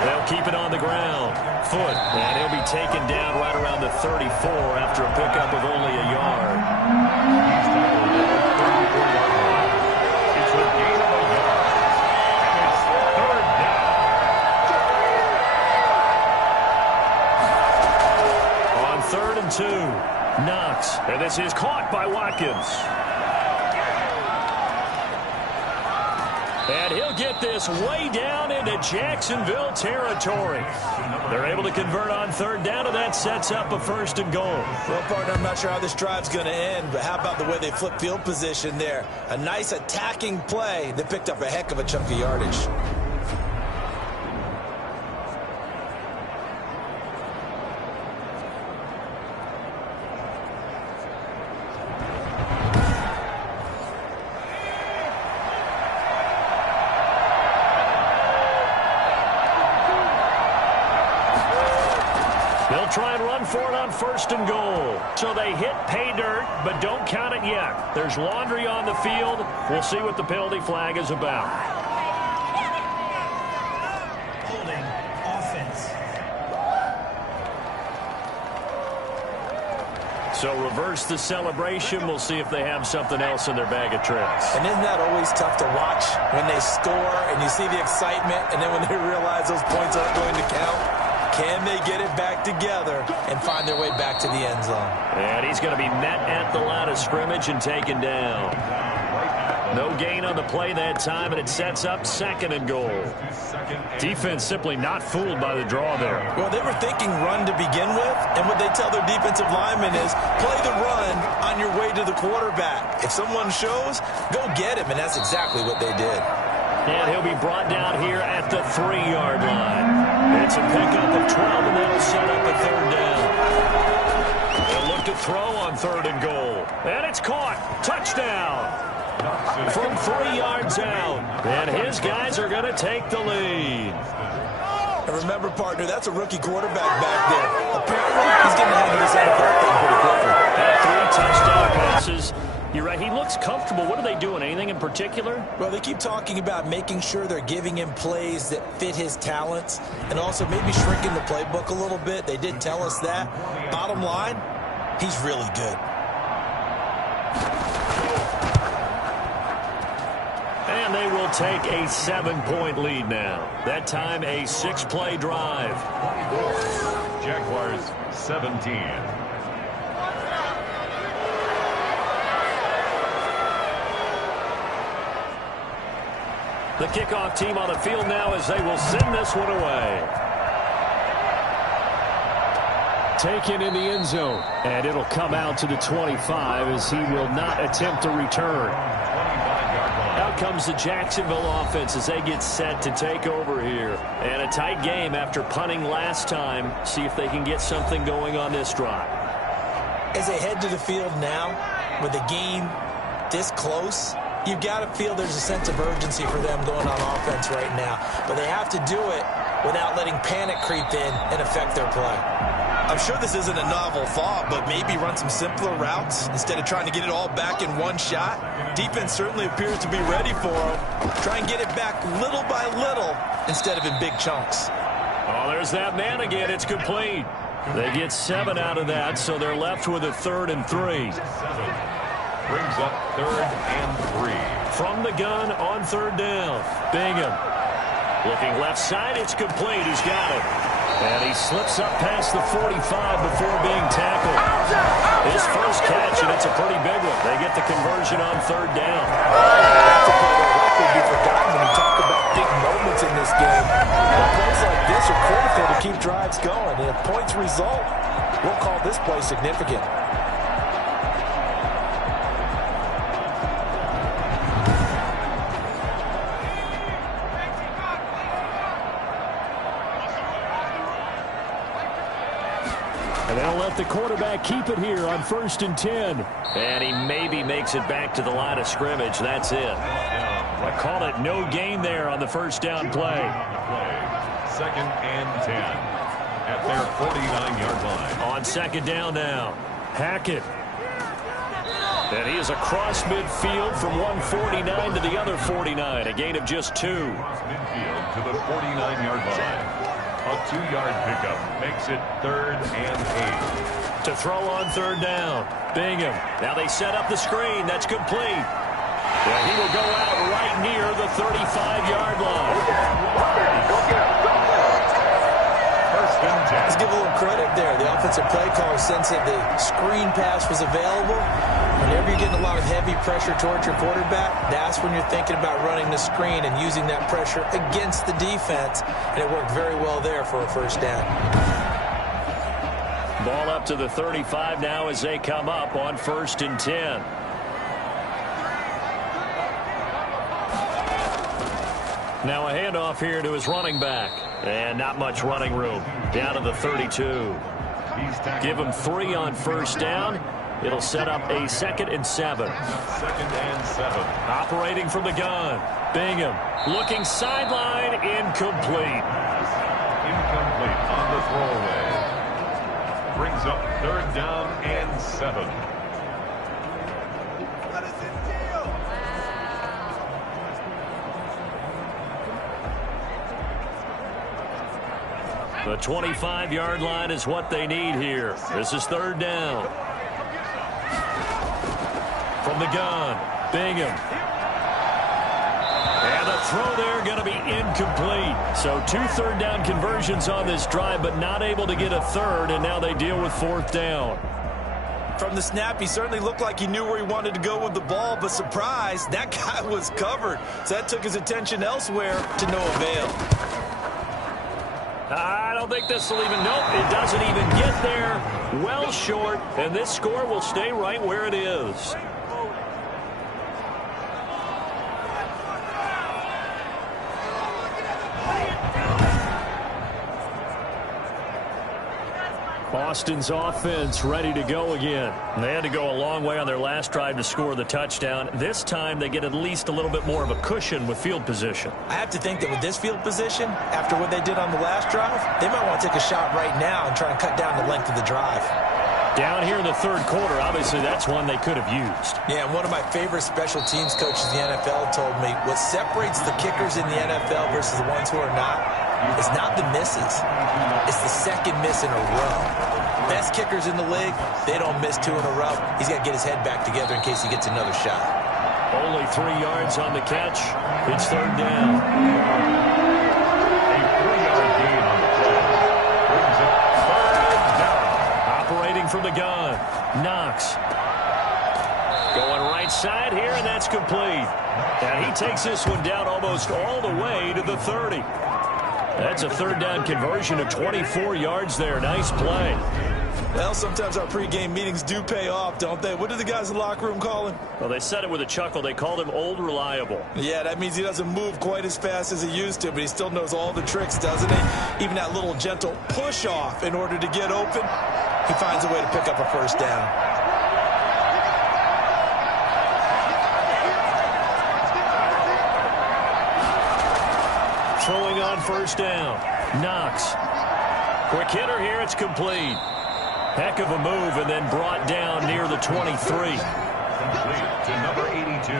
They'll keep it on the ground. Foot, and he'll be taken down right around the 34 after a pickup of only a yard. It's a gain of a yard. And it's 3rd down. On 3rd and 2, Knox, and this is caught by Watkins. And he'll get this way down into Jacksonville territory. They're able to convert on 3rd down, and that sets up a 1st and goal. Well, partner, I'm not sure how this drive's going to end, but how about the way they flip field position there? A nice attacking play that picked up a heck of a chunk of yardage. try and run for it on 1st and goal. So they hit pay dirt, but don't count it yet. There's laundry on the field. We'll see what the penalty flag is about. Holding offense. So reverse the celebration. We'll see if they have something else in their bag of tricks. And isn't that always tough to watch when they score and you see the excitement, and then when they realize those points aren't going to count? Can they get it back together and find their way back to the end zone? And he's going to be met at the line of scrimmage and taken down. No gain on the play that time, and it sets up 2nd and goal. Defense simply not fooled by the draw there. Well, they were thinking run to begin with, and what they tell their defensive linemen is play the run on your way to the quarterback. If someone shows, go get him, and that's exactly what they did. And he'll be brought down here at the 3-yard line. It's a pickup of 12, and that'll set up a 3rd down. They'll look to throw on 3rd and goal. And it's caught. Touchdown. From 3 yards out. And his guys are going to take the lead. And remember, partner, that's a rookie quarterback back there. Apparently, he's getting to handle this NFL thing pretty quickly. And 3 touchdown passes. You're right. He looks comfortable. What are they doing? Anything in particular? Well, they keep talking about making sure they're giving him plays that fit his talents and also maybe shrinking the playbook a little bit. They did tell us that. Bottom line, he's really good. And they will take a 7-point lead now. That time a 6-play drive. Jaguars 17. The kickoff team on the field now as they will send this one away. Taken in the end zone. And it'll come out to the 25 as he will not attempt to return. Out comes the Jacksonville offense as they get set to take over here. And a tight game after punting last time. See if they can get something going on this drive. As they head to the field now, with the game this close, you've got to feel there's a sense of urgency for them going on offense right now. But they have to do it without letting panic creep in and affect their play. I'm sure this isn't a novel thought, but maybe run some simpler routes instead of trying to get it all back in one shot. Defense certainly appears to be ready for them. Try and get it back little by little instead of in big chunks. Oh, there's that man again. It's complete. They get 7 out of that, so they're left with a 3rd and 3. Brings up 3rd and 3. From the gun on 3rd down. Bingham. Looking left side, it's complete. He's got it. And he slips up past the 45 before being tackled. His first catch, and it's a pretty big one. They get the conversion on 3rd down. That's a play that would be forgotten when you talk about big moments in this game. But plays like this are critical to keep drives going. And if points result, we'll call this play significant. And they'll let the quarterback keep it here on 1st and 10. And he maybe makes it back to the line of scrimmage. That's it. I call it no gain there on the 1st down play. 2nd and 10 at their 49-yard line. On 2nd down now. Hackett. And he is across midfield from 149 to the other 49. A gain of just 2. Across midfield to the 49-yard line. A 2-yard pickup makes it 3rd and 8. To throw on 3rd down. Bingham. Now they set up the screen. That's complete. Well, he will go out right near the 35-yard line. Let's give a little credit there. The offensive play caller sensed that the screen pass was available. Whenever you're getting a lot of heavy pressure towards your quarterback, that's when you're thinking about running the screen and using that pressure against the defense. And it worked very well there for a 1st down. Ball up to the 35 now as they come up on 1st and 10. Now a handoff here to his running back. And not much running room. Down to the 32. Give him 3 on 1st down. It'll set up a 2nd and 7. 2nd and 7. Operating from the gun. Bingham looking sideline. Incomplete. Incomplete on the throwaway. up 3rd down and 7. The 25-yard line is what they need here. This is 3rd down. From the gun, Bingham. And the throw there going to be incomplete. So 2 3rd down conversions on this drive, but not able to get a 3rd, and now they deal with 4th down. From the snap, he certainly looked like he knew where he wanted to go with the ball, but surprise, that guy was covered. So that took his attention elsewhere to no avail. I don't think this will even, nope, it doesn't even get there. Well short, and this score will stay right where it is. Boston's offense ready to go again. They had to go a long way on their last drive to score the touchdown. This time they get at least a little bit more of a cushion with field position. I have to think that with this field position, after what they did on the last drive, they might want to take a shot right now and try and cut down the length of the drive. Down here in the 3rd quarter, obviously that's one they could have used. Yeah, and one of my favorite special teams coaches in the NFL told me what separates the kickers in the NFL versus the ones who are not is not the misses. It's the second miss in a row. Best kickers in the league, they don't miss 2 in a row. He's got to get his head back together in case he gets another shot. Only 3 yards on the catch. It's 3rd down. A 3-yard gain on the play. Brings it 3rd down. Operating from the gun. Knox. Going right side here, and that's complete. And he takes this one down almost all the way to the 30. That's a 3rd down conversion of 24 yards there. Nice play. Well, sometimes our pregame meetings do pay off, don't they? What do the guys in the locker room call him? Well, they said it with a chuckle. They called him Old Reliable. Yeah, that means he doesn't move quite as fast as he used to, but he still knows all the tricks, doesn't he? Even that little gentle push-off in order to get open, he finds a way to pick up a 1st down. Throwing on 1st down. Knox. Quick hitter here. It's complete. Heck of a move, and then brought down near the 23. Complete to number 82.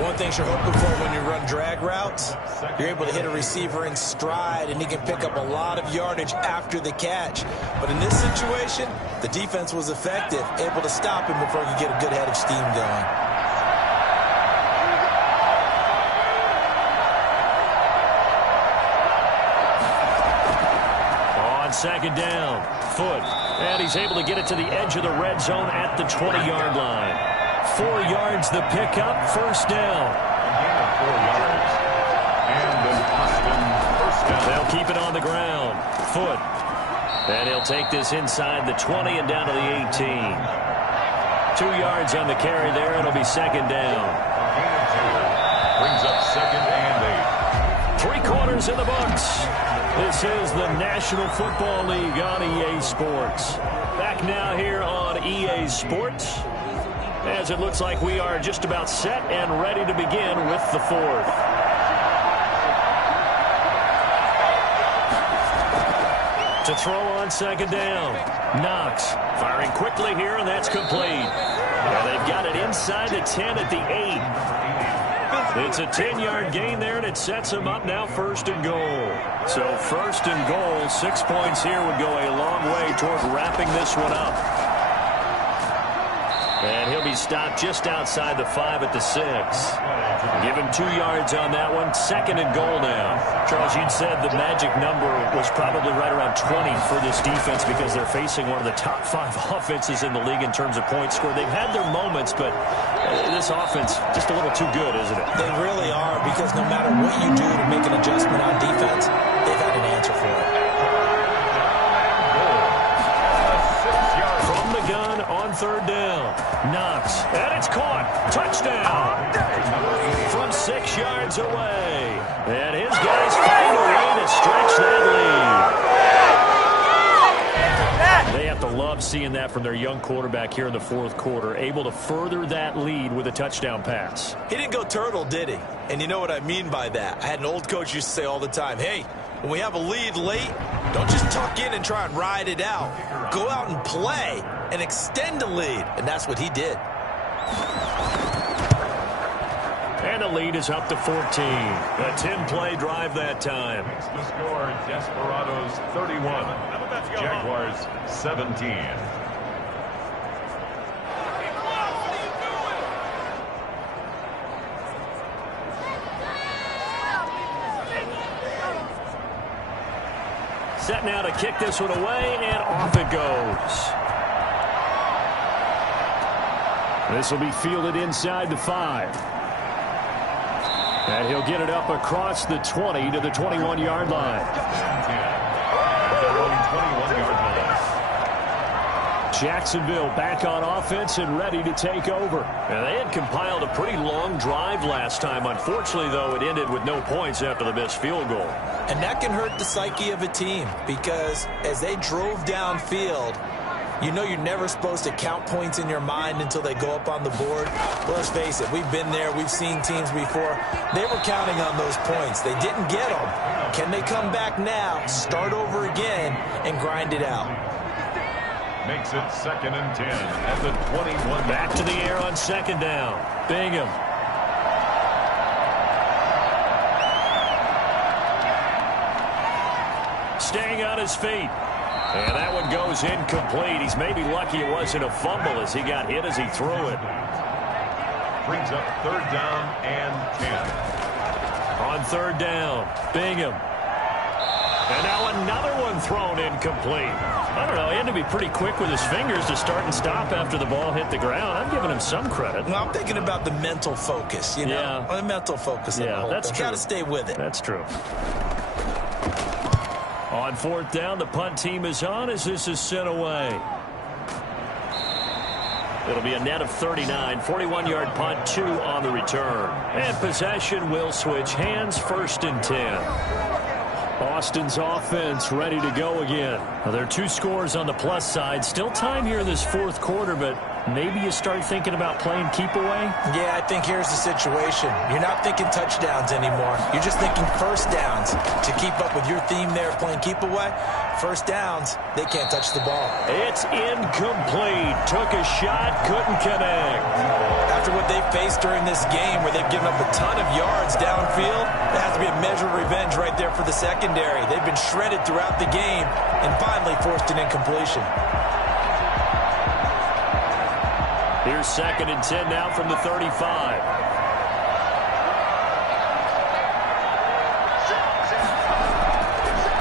One thing you're hoping for when you run drag routes, you're able to hit a receiver in stride, and he can pick up a lot of yardage after the catch. But in this situation, the defense was effective, able to stop him before he could get a good head of steam going. Second down, Foot, and he's able to get it to the edge of the red zone at the 20-yard line. 4 yards the pickup, 1st down. A gain of 4 yards. And an Austin 1st down. They'll keep it on the ground. Foot, and he'll take this inside the 20 and down to the 18. 2 yards on the carry there, it'll be 2nd down. A gain of 2. Brings up 2nd and 8. 3 quarters in the books. This is the National Football League on EA Sports. Back now here on EA Sports, as it looks like we are just about set and ready to begin with the 4th. To throw on 2nd down. Knox firing quickly here, and that's complete. And they've got it inside the 10 at the 8. It's a 10-yard gain there, and it sets him up now 1st and goal. So 1st and goal, 6 points here would go a long way toward wrapping this one up. And he'll be stopped just outside the 5 at the 6. Give him 2 yards on that one. 2nd and goal now. Charles, you'd said the magic number was probably right around 20 for this defense because they're facing one of the top 5 offenses in the league in terms of points scored. They've had their moments, but this offense just a little too good, isn't it? They really are, because no matter what you do to make an adjustment on defense, they've had an answer for it. From the gun on 3rd down. Knox, and it's caught. Touchdown. From 6 yards away. And his guys find a way to stretch that lead. They have to love seeing that from their young quarterback here in the 4th quarter, able to further that lead with a touchdown pass. He didn't go turtle, did he? And you know what I mean by that. I had an old coach used to say all the time, hey, when we have a lead late, Don't just tuck in and try and ride it out. Go out and play and extend the lead. And that's what he did. And the lead is up to 14. A 10-play drive that time. Makes the score Desperados 31, Jaguars 17. Set now to kick this one away, and off it goes. This will be fielded inside the 5. And he'll get it up across the 20 to the 21-yard line. Jacksonville back on offense and ready to take over. And they had compiled a pretty long drive last time. Unfortunately, though, it ended with no points after the missed field goal. And that can hurt the psyche of a team because as they drove downfield, you know you're never supposed to count points in your mind until they go up on the board. Well, let's face it, we've been there. We've seen teams before. They were counting on those points. They didn't get them. Can they come back now, start over again, and grind it out? Makes it 2nd and 10 at the 21. Back to the air on 2nd down. Bingham. Staying on his feet. And that one goes incomplete. He's maybe lucky it wasn't a fumble as he got hit as he threw it. Brings up 3rd down and 10. On 3rd down, Bingham. And now another one thrown incomplete. I don't know, he had to be pretty quick with his fingers to start and stop after the ball hit the ground. I'm giving him some credit. Well, I'm thinking about the mental focus, you know? Yeah. The mental focus of the whole that's thing. true. Got to stay with it. That's true. On 4th down, the punt team is on as this is sent away. It'll be a net of 39. 41-yard punt, 2 on the return. And possession will switch hands, 1st and 10. Austin's offense ready to go again. Now, there are 2 scores on the plus side. Still time here in this 4th quarter, but maybe you start thinking about playing keep away? Yeah, I think here's the situation. You're not thinking touchdowns anymore. You're just thinking 1st downs. To keep up with your theme there of playing keep away, 1st downs, they can't touch the ball. It's incomplete. Took a shot, couldn't connect. After what they've faced during this game where they've given up a ton of yards downfield, there has to be a measure of revenge right there for the secondary. They've been shredded throughout the game and finally forced an incompletion. Here's 2nd and 10 now from the 35.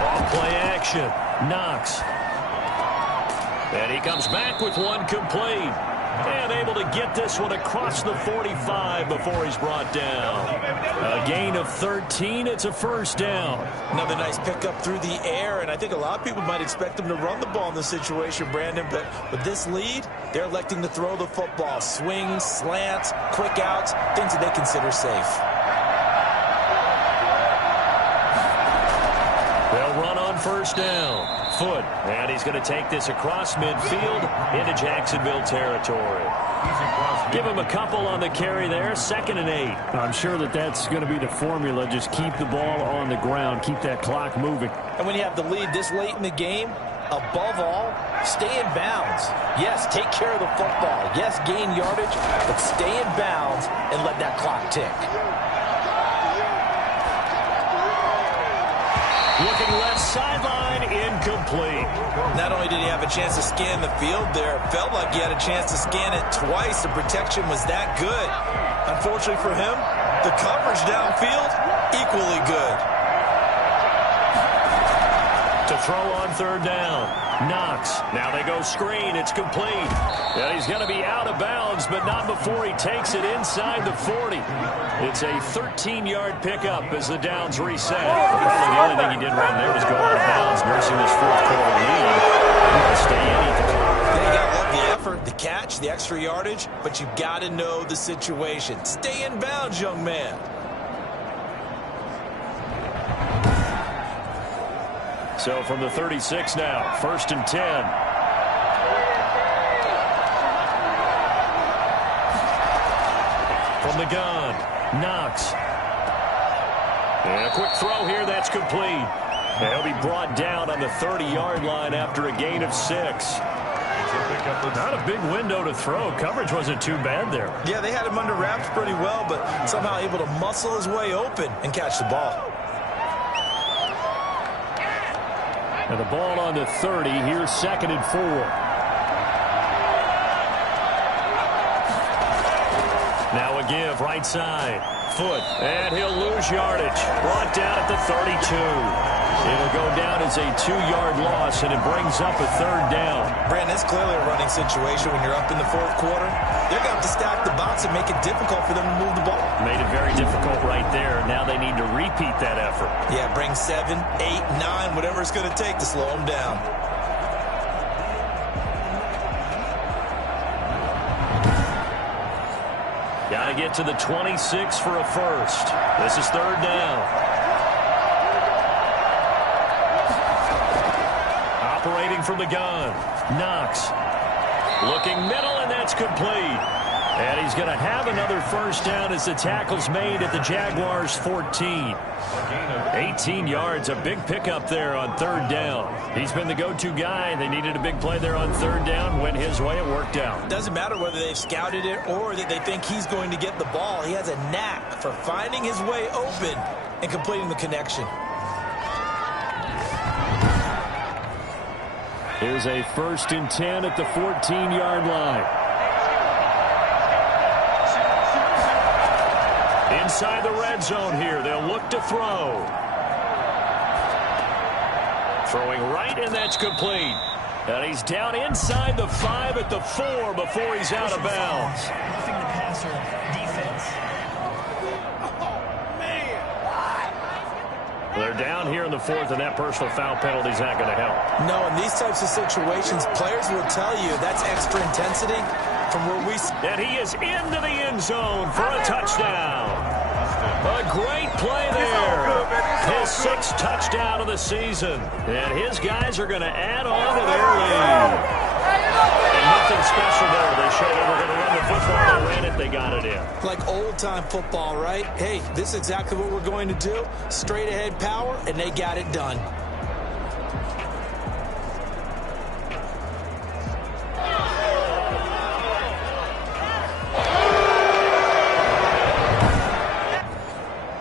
Off play action. Knox. And he comes back with one complete. And able to get this one across the 45 before he's brought down. A gain of 13. It's a 1st down. Another nice pickup through the air, and I think a lot of people might expect them to run the ball in this situation, Brandon, but with this lead, they're electing to throw the football. Swings, slants, quick outs, things that they consider safe. They'll run on 1st down. Foot. And he's going to take this across midfield into Jacksonville territory. Give him a couple on the carry there. 2nd and 8. I'm sure that's going to be the formula. Just keep the ball on the ground. Keep that clock moving. And when you have the lead this late in the game, above all, stay in bounds. Yes, take care of the football. Yes, gain yardage, but stay in bounds and let that clock tick. Looking left sideline, incomplete. Not only did he have a chance to scan the field there, it felt like he had a chance to scan it twice. The protection was that good. Unfortunately for him, the coverage downfield, equally good. To throw on 3rd down. Knox. Now they go screen. It's complete. And he's going to be out of bounds, but not before he takes it inside the 40. It's a 13-yard pickup as the downs reset. Probably the only thing he did wrong there was go out of bounds, nursing this 4th quarter lead. Stay in, eat the clock. Yeah, you got to love the effort, the catch, the extra yardage, but you got to know the situation. Stay in bounds, young man. So from the 36 now, 1st and 10. From the gun, Knox. And a quick throw here, that's complete. He'll be brought down on the 30-yard line after a gain of 6. Not a big window to throw. Coverage wasn't too bad there. Yeah, they had him under wraps pretty well, but somehow able to muscle his way open and catch the ball. And the ball on the 30. Here's 2nd and 4. Now a give, right side. Foot, and he'll lose yardage. Brought down at the 32. It'll go down as a 2-yard loss, and it brings up a 3rd down. Brandon, it's clearly a running situation when you're up in the 4th quarter. They're going to have to stack the box and make it difficult for them to move the ball. Made it very difficult right there. Now they need to repeat that effort. Yeah, bring 7, 8, 9, whatever it's going to take to slow them down. Got to get to the 26 for a first. This is 3rd down. Operating from the gun. Knox. Looking middle, and that's complete. And he's going to have another first down as the tackle's made at the Jaguars' 14. 18 yards, a big pickup there on 3rd down. He's been the go-to guy. They needed a big play there on 3rd down. Went his way, it worked out. Doesn't matter whether they've scouted it or that they think he's going to get the ball. He has a knack for finding his way open and completing the connection. Here's a 1st and 10 at the 14-yard line. Inside the red zone here, they'll look to throw. Throwing right, and that's complete. And he's down inside the 5 at the 4 before he's out of bounds. Roughing the passer defense. They're down here in the 4th, and that personal foul penalty is not going to help. No, in these types of situations, players will tell you that's extra intensity from where we... And he is into the end zone for a touchdown. A great play there. His 6th touchdown of the season. And his guys are going to add on to their lead. And nothing special there. They showed they were going to run the football. They ran it. They got it in. Like old-time football, right? Hey, this is exactly what we're going to do. Straight-ahead power, and they got it done.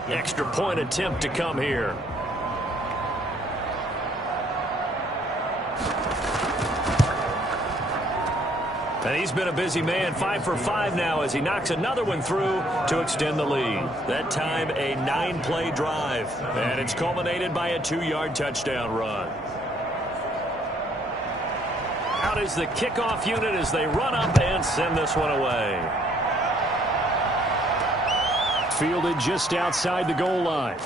Extra point attempt to come here. And he's been a busy man, 5 for 5 now as he knocks another one through to extend the lead. That time a 9-play drive. And it's culminated by a 2-yard touchdown run. Out is the kickoff unit as they run up and send this one away. Fielded just outside the goal line.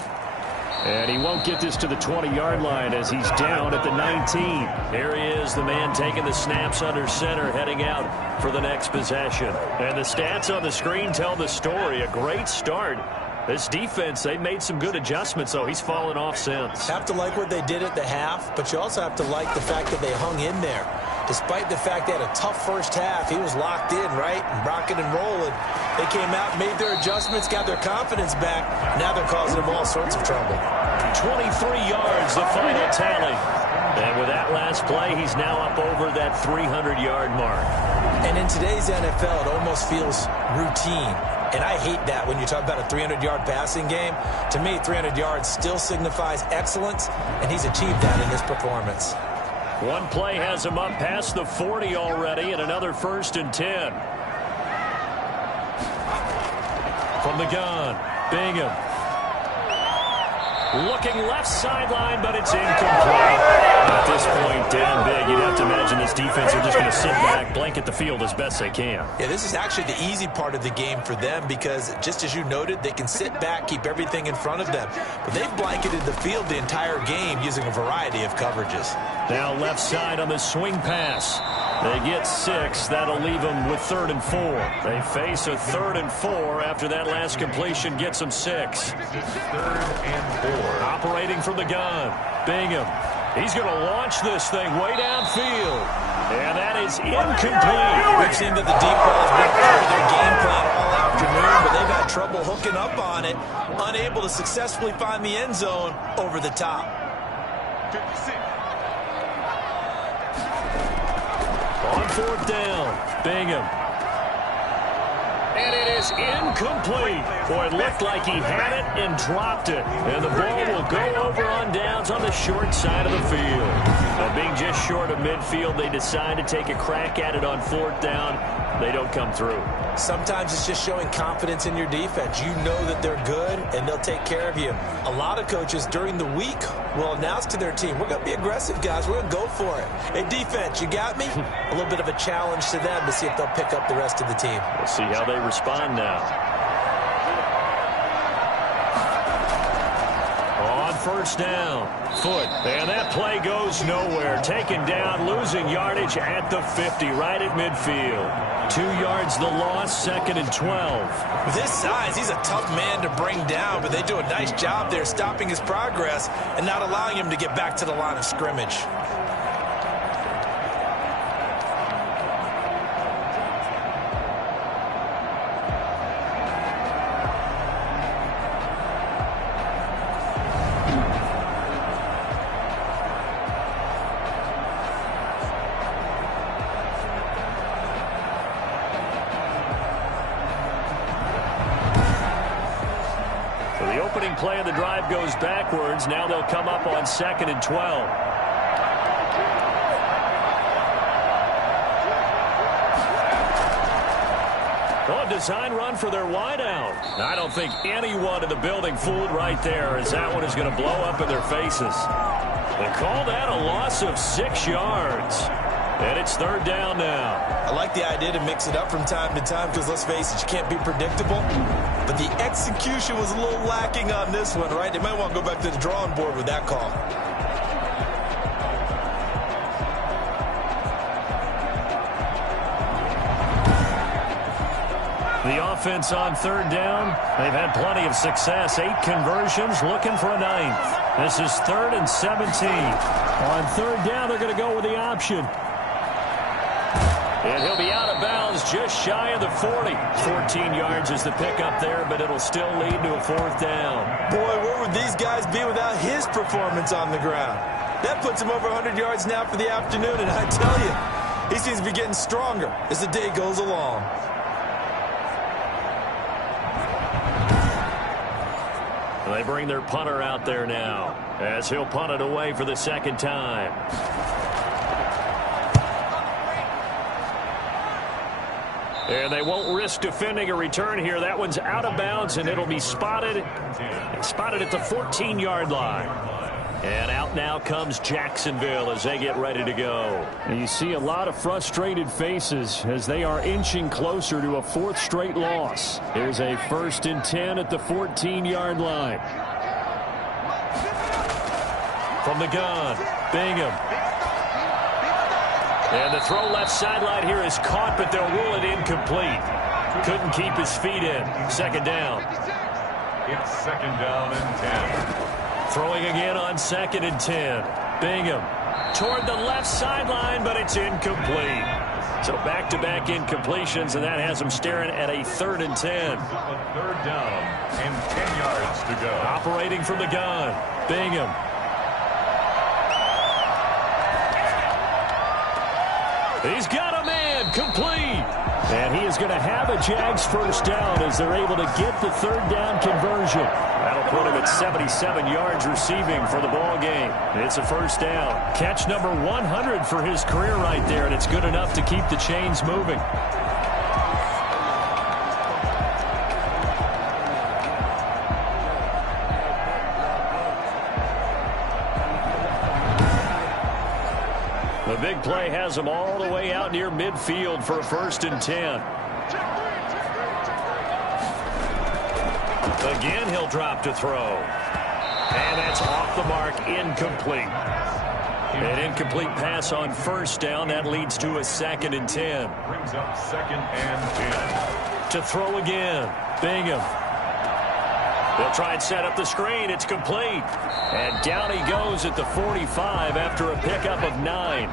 And he won't get this to the 20-yard line as he's down at the 19. Here he is, the man taking the snaps under center, heading out for the next possession. And the stats on the screen tell the story. A great start. This defense, they made some good adjustments, though. He's fallen off since. Have to like what they did at the half, but you also have to like the fact that they hung in there. Despite the fact they had a tough first half, he was locked in, right? And rocking and rolling. They came out, made their adjustments, got their confidence back. Now they're causing them all sorts of trouble. 23 yards, the final tally. And with that last play, he's now up over that 300-yard mark. And in today's NFL, it almost feels routine. And I hate that when you talk about a 300-yard passing game. To me, 300 yards still signifies excellence, and he's achieved that in this performance. One play has him up past the 40 already, and another 1st and 10. From the gun, Bingham. Looking left sideline, but it's incomplete. At this point, down big, you'd have to imagine this defense are just going to sit back, blanket the field as best they can. Yeah, this is actually the easy part of the game for them because, just as you noted, they can sit back, keep everything in front of them. But they've blanketed the field the entire game using a variety of coverages. Now left side on the swing pass. They get 6. That'll leave them with 3rd and 4. They face a 3rd and 4 after that last completion gets them 6. 3rd and 4. Operating from the gun. Bingham. He's going to launch this thing way downfield. And that is incomplete. We've seen that the deep ball has been part of their game plan all afternoon, but they've had trouble hooking up on it, unable to successfully find the end zone over the top. On fourth down, Bingham. And it is incomplete. Boy, it looked like he had it and dropped it. And the ball will go over on downs on the short side of the field. Now, being just short of midfield, they decide to take a crack at it on fourth down. They don't come through. Sometimes it's just showing confidence in your defense. You know that they're good, and they'll take care of you. A lot of coaches during the week will announce to their team, we're going to be aggressive, guys. We're going to go for it. Hey, defense, you got me? A little bit of a challenge to them to see if they'll pick up the rest of the team. We'll see how they respond now. On first down, Foot. And that play goes nowhere. Taken down, losing yardage at the 50, right at midfield. 2 yards the loss, 2nd and 12. With his size, he's a tough man to bring down, but they do a nice job there stopping his progress and not allowing him to get back to the line of scrimmage. Play of the drive goes backwards. Now they'll come up on 2nd and 12. Oh, a design run for their wideout. I don't think anyone in the building fooled right there, as that one is going to blow up in their faces. They call that a loss of 6 yards. And it's 3rd down now. I like the idea to mix it up from time to time because, let's face it, you can't be predictable. But the execution was a little lacking on this one, right? They might want to go back to the drawing board with that call. The offense on 3rd down, they've had plenty of success. 8 conversions, looking for a 9th. This is 3rd and 17. On 3rd down, they're going to go with the option. And he'll be out of bounds just shy of the 40. 14 yards is the pickup there, but it'll still lead to a 4th down. Boy, where would these guys be without his performance on the ground? That puts him over 100 yards now for the afternoon, and I tell you, he seems to be getting stronger as the day goes along. They bring their punter out there now as he'll punt it away for the 2nd time. And they won't risk defending a return here. That one's out of bounds, and it'll be spotted at the 14-yard line. And out now comes Jacksonville as they get ready to go. And you see a lot of frustrated faces as they are inching closer to a 4th straight loss. Here's a 1st and 10 at the 14-yard line. From the gun, Bingham. And the throw left sideline here is caught, but they'll rule it incomplete. Couldn't keep his feet in. 2nd down. It's 2nd down and 10. Throwing again on 2nd and 10. Bingham toward the left sideline, but it's incomplete. So back-to-back incompletions, and that has them staring at a 3rd and 10. 3rd down and 10 yards to go. Operating from the gun, Bingham. He's got a man, complete. And he is going to have a Jags 1st down as they're able to get the 3rd down conversion. That'll put him at 77 yards receiving for the ball game. It's a 1st down. Catch number 100 for his career right there, and it's good enough to keep the chains moving. The big play has him all the way out near midfield for a 1st and 10. Again, he'll drop to throw. And that's off the mark, incomplete. An incomplete pass on 1st down. That leads to a 2nd and 10. Brings up 2nd and 10. To throw again, Bingham. They'll try and set up the screen. It's complete. And down he goes at the 45 after a pickup of 9.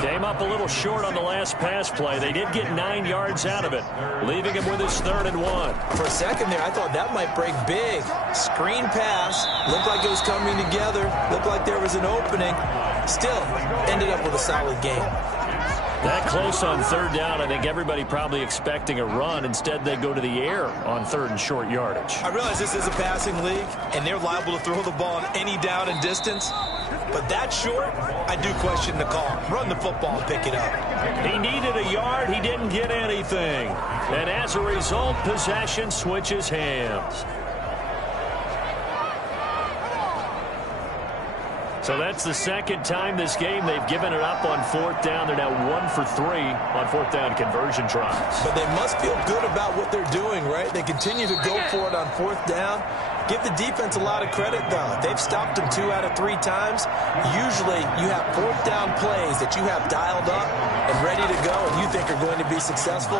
Came up a little short on the last pass play. They did get 9 yards out of it, leaving him with his 3rd and 1. For a second there, I thought that might break big. Screen pass. Looked like it was coming together. Looked like there was an opening. Still, ended up with a solid game. That close on 3rd down, I think everybody probably expecting a run. Instead, they go to the air on 3rd and short yardage. I realize this is a passing league, and they're liable to throw the ball on any down and distance. But that short, I do question the call. Run the football and pick it up. He needed a yard. He didn't get anything. And as a result, possession switches hands. So that's the 2nd time this game they've given it up on 4th down. They're now 1 for 3 on 4th down conversion tries. But they must feel good about what they're doing, right? They continue to go for it on 4th down. Give the defense a lot of credit, though. They've stopped them 2 out of 3 times. Usually you have 4th down plays that you have dialed up and ready to go and you think are going to be successful.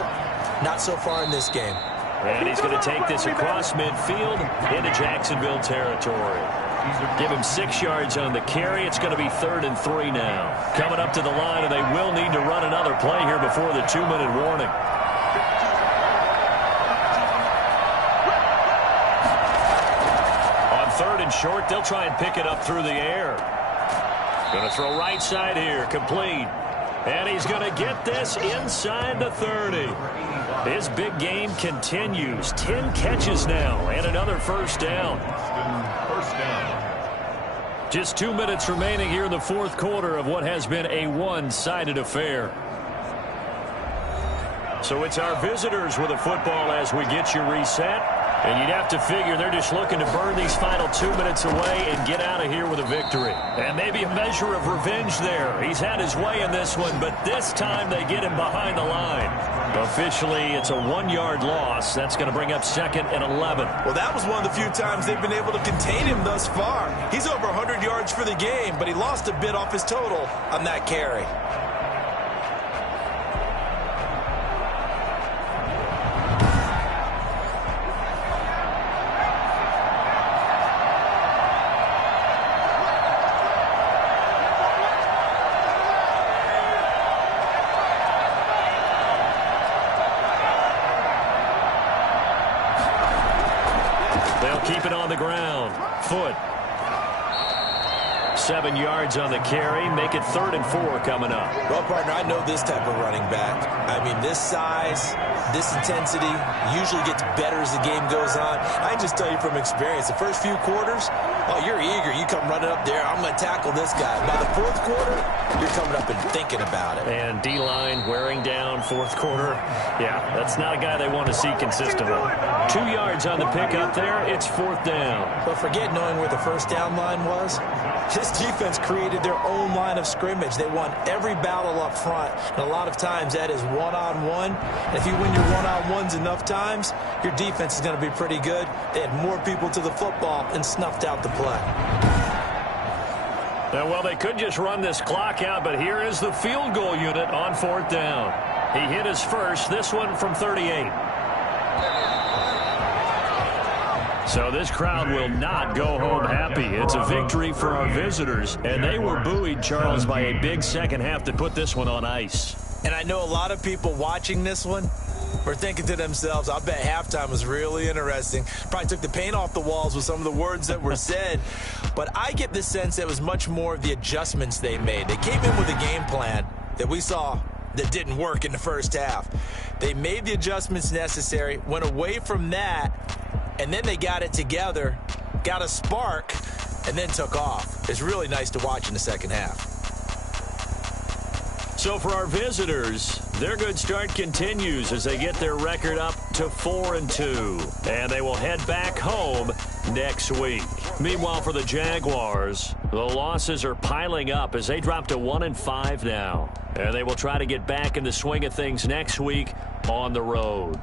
Not so far in this game. And he's going to take this across midfield into Jacksonville territory. Give him 6 yards on the carry. It's going to be 3rd and 3 now. Coming up to the line, and they will need to run another play here before the 2-minute warning. On 3rd and short, they'll try and pick it up through the air. Going to throw right side here, complete. And he's going to get this inside the 30. His big game continues. 10 catches now and another 1st down. First down. Just 2 minutes remaining here in the 4th quarter of what has been a one-sided affair. So it's our visitors with the football as we get you reset. And you'd have to figure they're just looking to burn these final 2 minutes away and get out of here with a victory. And maybe a measure of revenge there. He's had his way in this one, but this time they get him behind the line. Officially, it's a 1-yard loss. That's going to bring up 2nd and 11. Well, that was one of the few times they've been able to contain him thus far. He's over 100 yards for the game, but he lost a bit off his total on that carry. Keep it on the ground. Foot. 7 yards on the carry. Make it 3rd and 4 coming up. Well, partner, I know this type of running back. I mean, this size, this intensity usually gets better as the game goes on. I can just tell you from experience, the first few quarters, oh, you're eager. You come running up there, I'm going to tackle this guy. By the 4th quarter, you're coming up and thinking about it. And D-line wearing down 4th quarter. Yeah, that's not a guy they want to see consistently. 2 yards on the pickup there. It's 4th down. But forget knowing where the 1st down line was. This defense created their own line of scrimmage. They won every battle up front. And a lot of times that is one-on-one. And if you win your one-on-ones enough times, your defense is going to be pretty good. They had more people to the football and snuffed out the play. Now, well, they could just run this clock out, but here is the field goal unit on 4th down. He hit his first, this one from 38. So this crowd will not go home happy. It's a victory for our visitors, and they were buoyed, Charles, by a big second half that put this one on ice. And I know a lot of people watching this one were thinking to themselves, I bet halftime was really interesting. Probably took the paint off the walls with some of the words that were said. But I get the sense that it was much more of the adjustments they made. They came in with a game plan that we saw that didn't work in the first half. They made the adjustments necessary, went away from that, and then they got it together, got a spark, and then took off. It's really nice to watch in the second half. So for our visitors, their good start continues as they get their record up to 4-2. And they will head back home next week. Meanwhile, for the Jaguars, the losses are piling up as they drop to 1-5 now. And they will try to get back in the swing of things next week on the road.